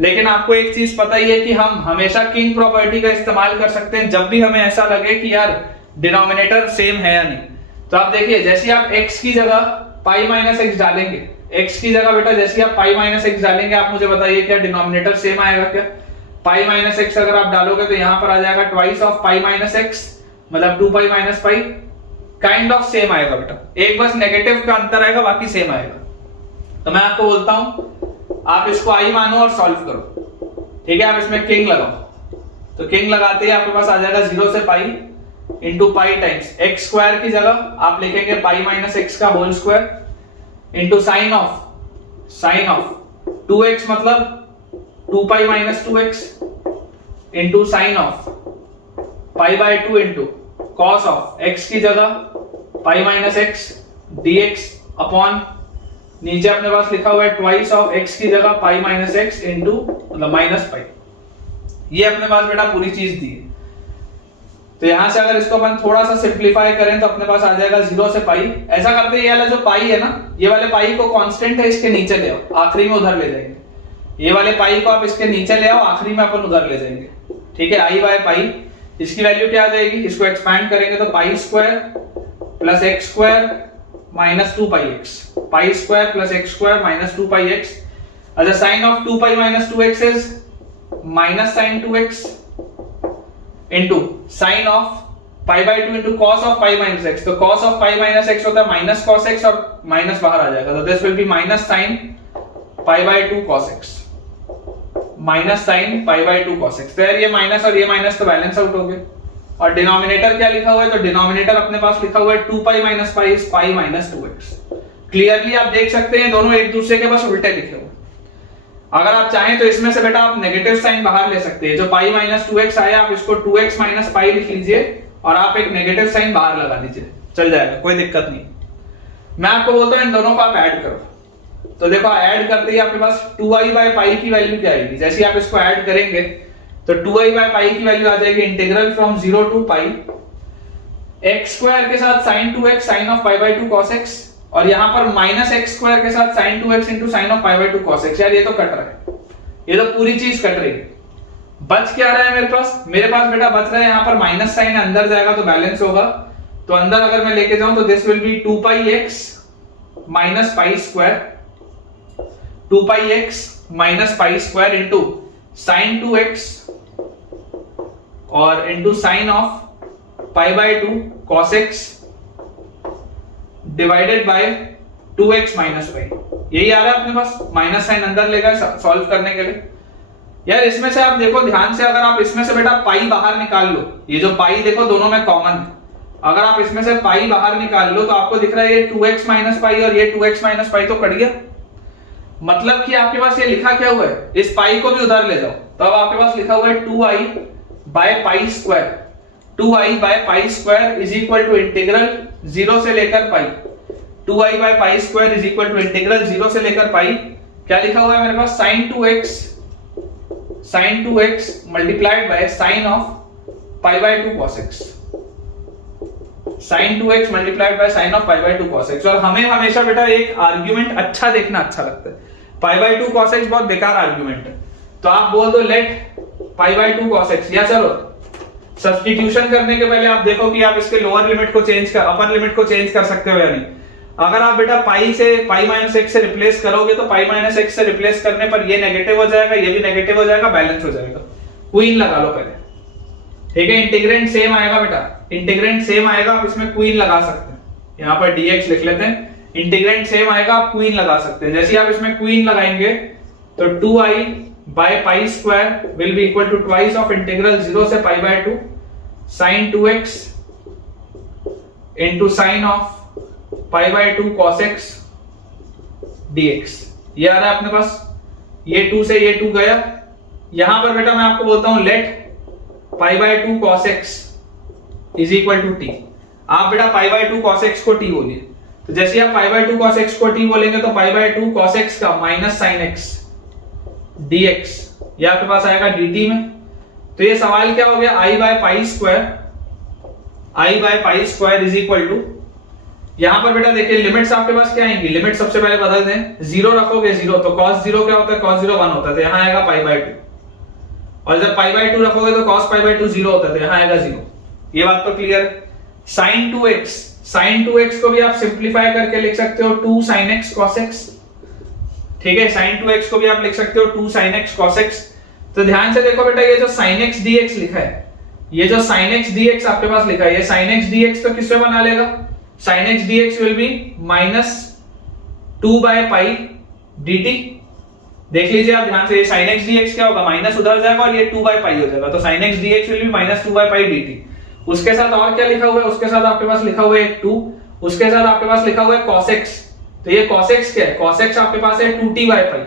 लेकिन आपको एक चीज पता ही है कि हम हमेशा किंग प्रॉपर्टी का इस्तेमाल कर सकते हैं जब भी हमें ऐसा लगे कि यार डिनोमिनेटर सेम है या नहीं। तो आप देखिए जैसे आप x की जगह पाई माइनस एक्स डालेंगे, x की जगह बेटा जैसे आप पाई माइनस एक्स डालेंगे, आप मुझे बताइए क्या डिनोमिनेटर सेम आएगा क्या? पाई माइनस एक्स अगर आप डालोगे तो यहाँ पर आ जाएगा twice of pi minus x, मतलब 2 pi minus pi, kind of same आएगा बेटा, एक बस नेगेटिव का अंतर आएगा, बाकी सेम आएगा। तो मैं आपको बोलता हूं आप इसको आई मानो और सॉल्व करो, ठीक है? आप इसमें किंग लगाओ, तो किंग लगाते ही आपके पास आ जाएगा 0 से pi into pi times x square की जगह आप लिखेंगे पाई माइनस एक्स का whole square into sine of 2x मतलब 2 pi minus 2x into sine of pi by 2 into cos of x की जगह pi minus x dx upon नीचे अपने पास लिखा हुआ है ट्वाइस ऑफ x की जगह पाई माइनस एक्स इंटू मतलब माइनस पाई। ये अपने पास बेटा पूरी चीज दी है। तो यहां से अगर इसको अपन थोड़ा सा सिंप्लीफाई करें तो अपने पास आ जाएगा 0 से पाई। ऐसा करते ये वाला जो पाई है ना, ये वाले पाई को कांस्टेंट है इसके नीचे ले आओ, आखिरी में उधर ले जाएंगे। ये वाले पाई को आप इसके नीचे ले आओ, आखिरी में अपन उधर ले जाएंगे, ठीक है? आई बाय पाई, इसकी वैल्यू क्या आ जाएगी? इसको एक्सपैंड करेंगे तो pi square plus x square minus 2 pi x, pi square plus x square minus 2 pi x. अच्छा, sine of 2 pi minus 2x इज minus sine 2x into sine of pi by 2 into cos of pi minus x. तो cos of pi minus x होता है minus cos x और minus बाहर आ जाएगा, तो this will be minus sine pi by 2 cos x, minus sine pi by 2 cos x. तो यार ये माइनस और ये माइनस तो बैलेंस आउट हो गए। और डिनोमिनेटर क्या लिखा हुआ है? तो डिनोमिनेटर अपने पास लिखा हुआ है 2 pi minus pi is pi minus 2x। Clearly आप देख सकते हैं दोनों एक दूसरे के बस उल्टे लिखे हुए। अगर आप चाहें तो इसमें से बेटा आप नेगेटिव साइन बाहर ले सकते हैं। जो पाई माइनस 2x आया आप इसको 2x माइनस पाई लिख लीजिए और आप एक नेगेटिव साइन बाहर लगा दीजिए, चल जाएगा, कोई दिक्कत नहीं। मैं आपको बोलता हूं इन दोनों को आप ऐड करो। तो देखो ऐड करते ही आपके पास 2i बाय पाई की वैल्यू क्या आएगी? जैसे आप इसको ऐड करेंगे तो 2i बाय पाई की वैल्यू आ जाएगी integral from 0 to pi x square के साथ sin 2x sin of pi by 2 cos x और यहां पर माइनस x स्क्वायर के साथ sin 2x into sin of pi by 2 cos x। यार ये तो कट रहा है, ये तो पूरी चीज कट रही है। बच क्या रहा है मेरे पास? मेरे पास बेटा बच रहा है यहां पर माइनस साइन, अंदर जाएगा तो बैलेंस होगा। तो अंदर अगर मैं लेके जाऊं तो this will B 2 pi x minus pi square, 2 pi x minus pi square into sin 2x और into sine of pi by 2 cos x divided bye 2x minus pi. यही आ रहा है अपने पास, माइनस साइन अंदर लेगा सॉल्व करने के लिए। यार इसमें से आप देखो ध्यान से, अगर आप इसमें से बेटा पाई बाहर निकाल लो, ये जो पाई देखो दोनों में कॉमन है, अगर आप इसमें से पाई बाहर निकाल लो तो आपको दिख रहा है ये 2x माइनस पाई और ये 2x माइनस पाई तो कट गया। मतलब कि आपके पास ये लिखा क्या हुआ है? इस पाई को भी उधर ले जाओ तो अब आपके पास लिखा हुआ है 2i by pi square, 2i by pi square is equal to integral 0 से लेकर pi, 2i by pi square is equal to integral 0 से लेकर पाई। क्या लिखा हुआ है मेरे पास? sin 2x multiplied by sin of pi by 2 cos x, sin 2x multiplied by sin of pi by 2 cos x। और हमें हमेशा बेटा एक आर्गुमेंट अच्छा देखना अच्छा लगता है। पाई बाय 2 cos x बहुत बेकार आर्गुमेंट है, तो आप बोल दो let pi by 2 cos x, या चलो सब्स्टिट्यूशन करने के पहले आप देखो कि आप इसके लोअर लिमिट को चेंज कर अपर लिमिट को चेंज कर सकते हो या नहीं। अगर आप बेटा पाई से पाई माइनस एक्स से रिप्लेस करोगे तो पाई माइनस एक्स से रिप्लेस करने पर ये नेगेटिव हो जाएगा, ये भी नेगेटिव हो जाएगा, बैलेंस हो जाएगा। क्वीन लगा लो पहले, ठीक है? इंटीग्रेंड सेम आएगा बेटा, इंटीग्रेंड सेम आएगा, आप इसमें क्वीन लगा सकते हैं। यहाँ पर dx लिख लेते हैं, इंटीग्रेंड सेम आएगा, आप क्वीन लगा सकते हैं। जैसे आप इसमें क्वीन लगाएंगे तो 2i by pi square will be equal to twice of integral 0 से pi by 2 sin 2x into sine of pi by 2 cos x dx। ये आ रहा है अपने पास, ये 2 से ये 2 गया। यहां पर बेटा मैं आपको बोलता हूं let pi by 2 cos x is equal to t। आप बेटा पाई बाय 2 cos x को t बोलिए, तो जैसे आप पाई बाय 2 cos x को t बोलेंगे तो पाई बाय 2 cos x का माइनस साइन x dx ये आपके पास आएगा dt में। तो ये सवाल क्या हो गया? i by pi square is equal to, यहां पर बेटा देखिए लिमिट्स आपके पास क्या आएंगी? लिमिट सबसे पहले बदल दें, 0 रखोगे 0 तो cos 0 क्या होता है? cos 0 1 होता है, तो यहां आएगा पाई बाय 2। और जब पाई बाय 2 रखोगे तो cos पाई बाय 2 0 होता है, तो यहां आएगा 0। ये बात तो clear. sin 2x sign 2x को भी आप सिंप्लीफाई करके लिख सकते हो 2 sin x cos x। ठीक है, साइन 2x को भी आप लिख सकते हो 2 sin x cos x। तो ध्यान से देखो बेटा, ये जो sin x dx लिखा है, ये जो sin x dx आपके पास लिखा है, ये sin x dx तो किससे बना लेगा? sin x dx will be minus 2 by pi dt। देख लीजिए आप ध्यान से, ये sin x dx क्या होगा? माइनस उधर जाएगा और ये 2 बाय पाई हो जाएगा, तो sin x dx will be minus 2 by pi dt। उसके साथ और क्या लिखा हुआ है? उसके साथ आपके पास लिखा हुआ है 2, उसके साथ आपके पास लिखा हुआ है cos x। तो ये cos x क्या है? cos x आपके पास है 2t by pi,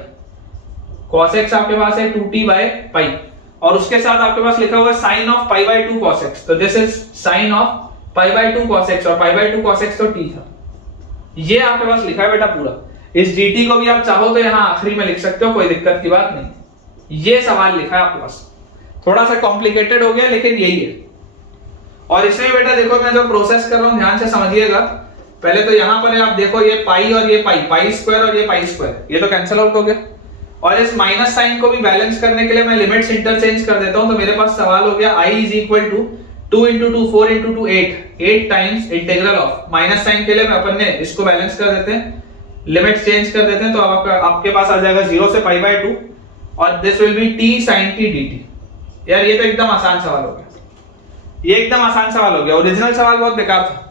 cos x आपके पास है 2t बाय पाई, और उसके साथ आपके पास लिखा हुआ है sin of pi by 2 cos x। तो this is sin of pi by 2 cos x, और पाई बाय 2 cos x तो t था। ये आपके पास लिखा है बेटा पूरा। इस dt को भी आप चाहो तो यहां आखिरी में लिख सकते हो, कोई दिक्कत की बात नहीं। ये सवाल लिखा है आपके पास, थोड़ा सा कॉम्प्लिकेटेड हो गया लेकिन यही है। और इसमें बेटा देखो, मैं जो प्रोसेस कर रहा हूं ध्यान से समझिएगा। पहले तो यहां पर आप देखो, ये पाई और ये पाई, पाई स्क्वायर और ये पाई स्क्वायर, ये तो कैंसिल आउट हो गया। और इस माइनस साइन को भी बैलेंस करने के लिए मैं लिमिट्स इंटरचेंज कर देता हूं। तो मेरे पास सवाल हो गया i is equal to 2 into 2 4 into 2 8 times integral of, minus sine के लिए मैं अपन ने इसको बैलेंस कर देते हैं, लिमिट चेंज कर देते हैं, तो आपके पास आ जाएगा 0 से पाई बाय 2, और this will B t sin t dt। यार ये तो एकदम आसान सवाल हो गया, ये एकदम आसान सवाल हो गया। ओरिजिनल सवाल बहुत बेकार था,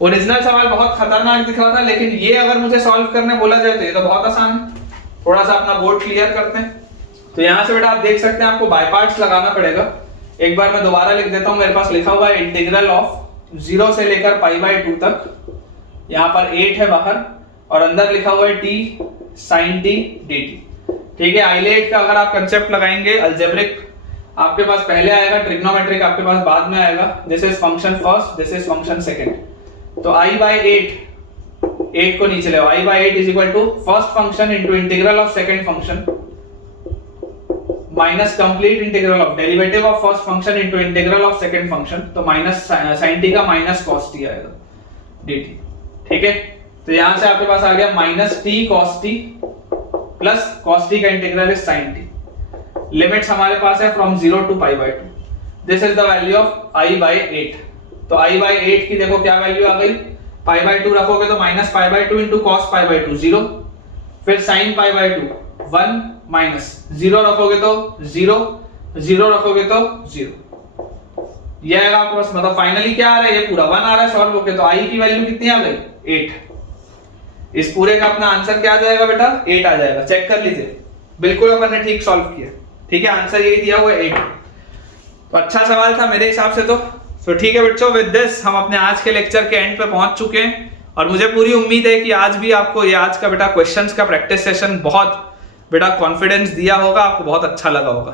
ओरिजिनल सवाल बहुत खतरनाक दिख रहा था, लेकिन ये अगर मुझे सॉल्व करने बोला जाए तो ये तो बहुत आसान है। थोड़ा सा अपना बोर्ड क्लियर करते हैं। तो यहां से बेटा आप देख सकते हैं, आपको बाय पार्ट्स लगाना पड़ेगा। एक बार मैं दोबारा लिख देता हूं, मेरे पास लिखा हुआ है इंटीग्रल ऑफ 0 से लेकर पाई बाय 2 तक, यहाँ पर 8 है बाहर, और अंदर लिखा हुआ है t sin t dt। ठीक है, आइलेट का अगर आप कंसेप्ट लगाएंगे, अलजेब्रिक आपके पास पहले आएगा, ट्रिग्नोमेट्रिक आपके पास बाद में आएगा। This is function first, this is function second. तो i by 8 को नीचे ले, i by 8 is equal to first function into integral of second function minus complete integral of derivative of first function into integral of second function. तो minus sin t का minus cos t आएगा dt। ठीक है, तो यहां से आपके पास आ गया minus t cos t plus cos t का integral is sin t। Limits हमारे पास है from 0 to pi by 2। This is the value of i by 8। तो i by 8 की देखो क्या वैल्यू आ गई, पाई बाय 2 रखोगे तो minus pi by 2 into cos pi by 2 0, फिर sin पाई बाय 2 1 माइनस 0 रखोगे तो 0, 0 रखोगे तो 0। ये आएगा आपके पास, मतलब फाइनली क्या आ रहा है, ये पूरा 1 आ रहा है सॉल्व होके। तो i की वैल्यू कितनी आ गई? 8। इस पूरे का अपना आंसर क्या आ जाएगा बेटा? 8 आ जाएगा। चेक कर लीजिए, बिल्कुल अपन ने ठीक सॉल्व किया। ठीक है, आंसर यही दिया हुआ है 8। तो अच्छा सवाल था मेरे हिसाब से। तो ठीक है बच्चों, विद दिस हम अपने आज के लेक्चर के एंड पे पहुंच चुके हैं, और मुझे पूरी उम्मीद है कि आज भी आपको ये आज का बेटा क्वेश्चंस का प्रैक्टिस सेशन बहुत बेटा कॉन्फिडेंस दिया होगा, आपको बहुत अच्छा लगा होगा।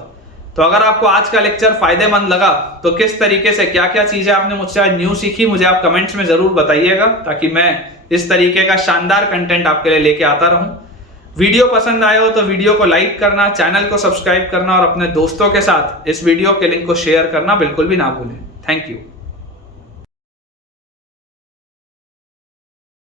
तो अगर आपको आज का लेक्चर फायदेमंद लगा तो किस तरीके से क्या क्या चीजें आपने मुझसे आज न्यू सीखी, मुझे आप कमेंट्स में जरूर बताइएगा, ताकि मैं इस तरीके का शानदार कंटेंट आपके लिए लेके आता रहूं। वीडियो पसंद आया हो तो वीडियो को लाइक करना, चैनल को सब्सक्राइब करना, और अपने दोस्तों के साथ इस वीडियो के लिंक को शेयर करना बिल्कुल भी ना भूलें। Thank you.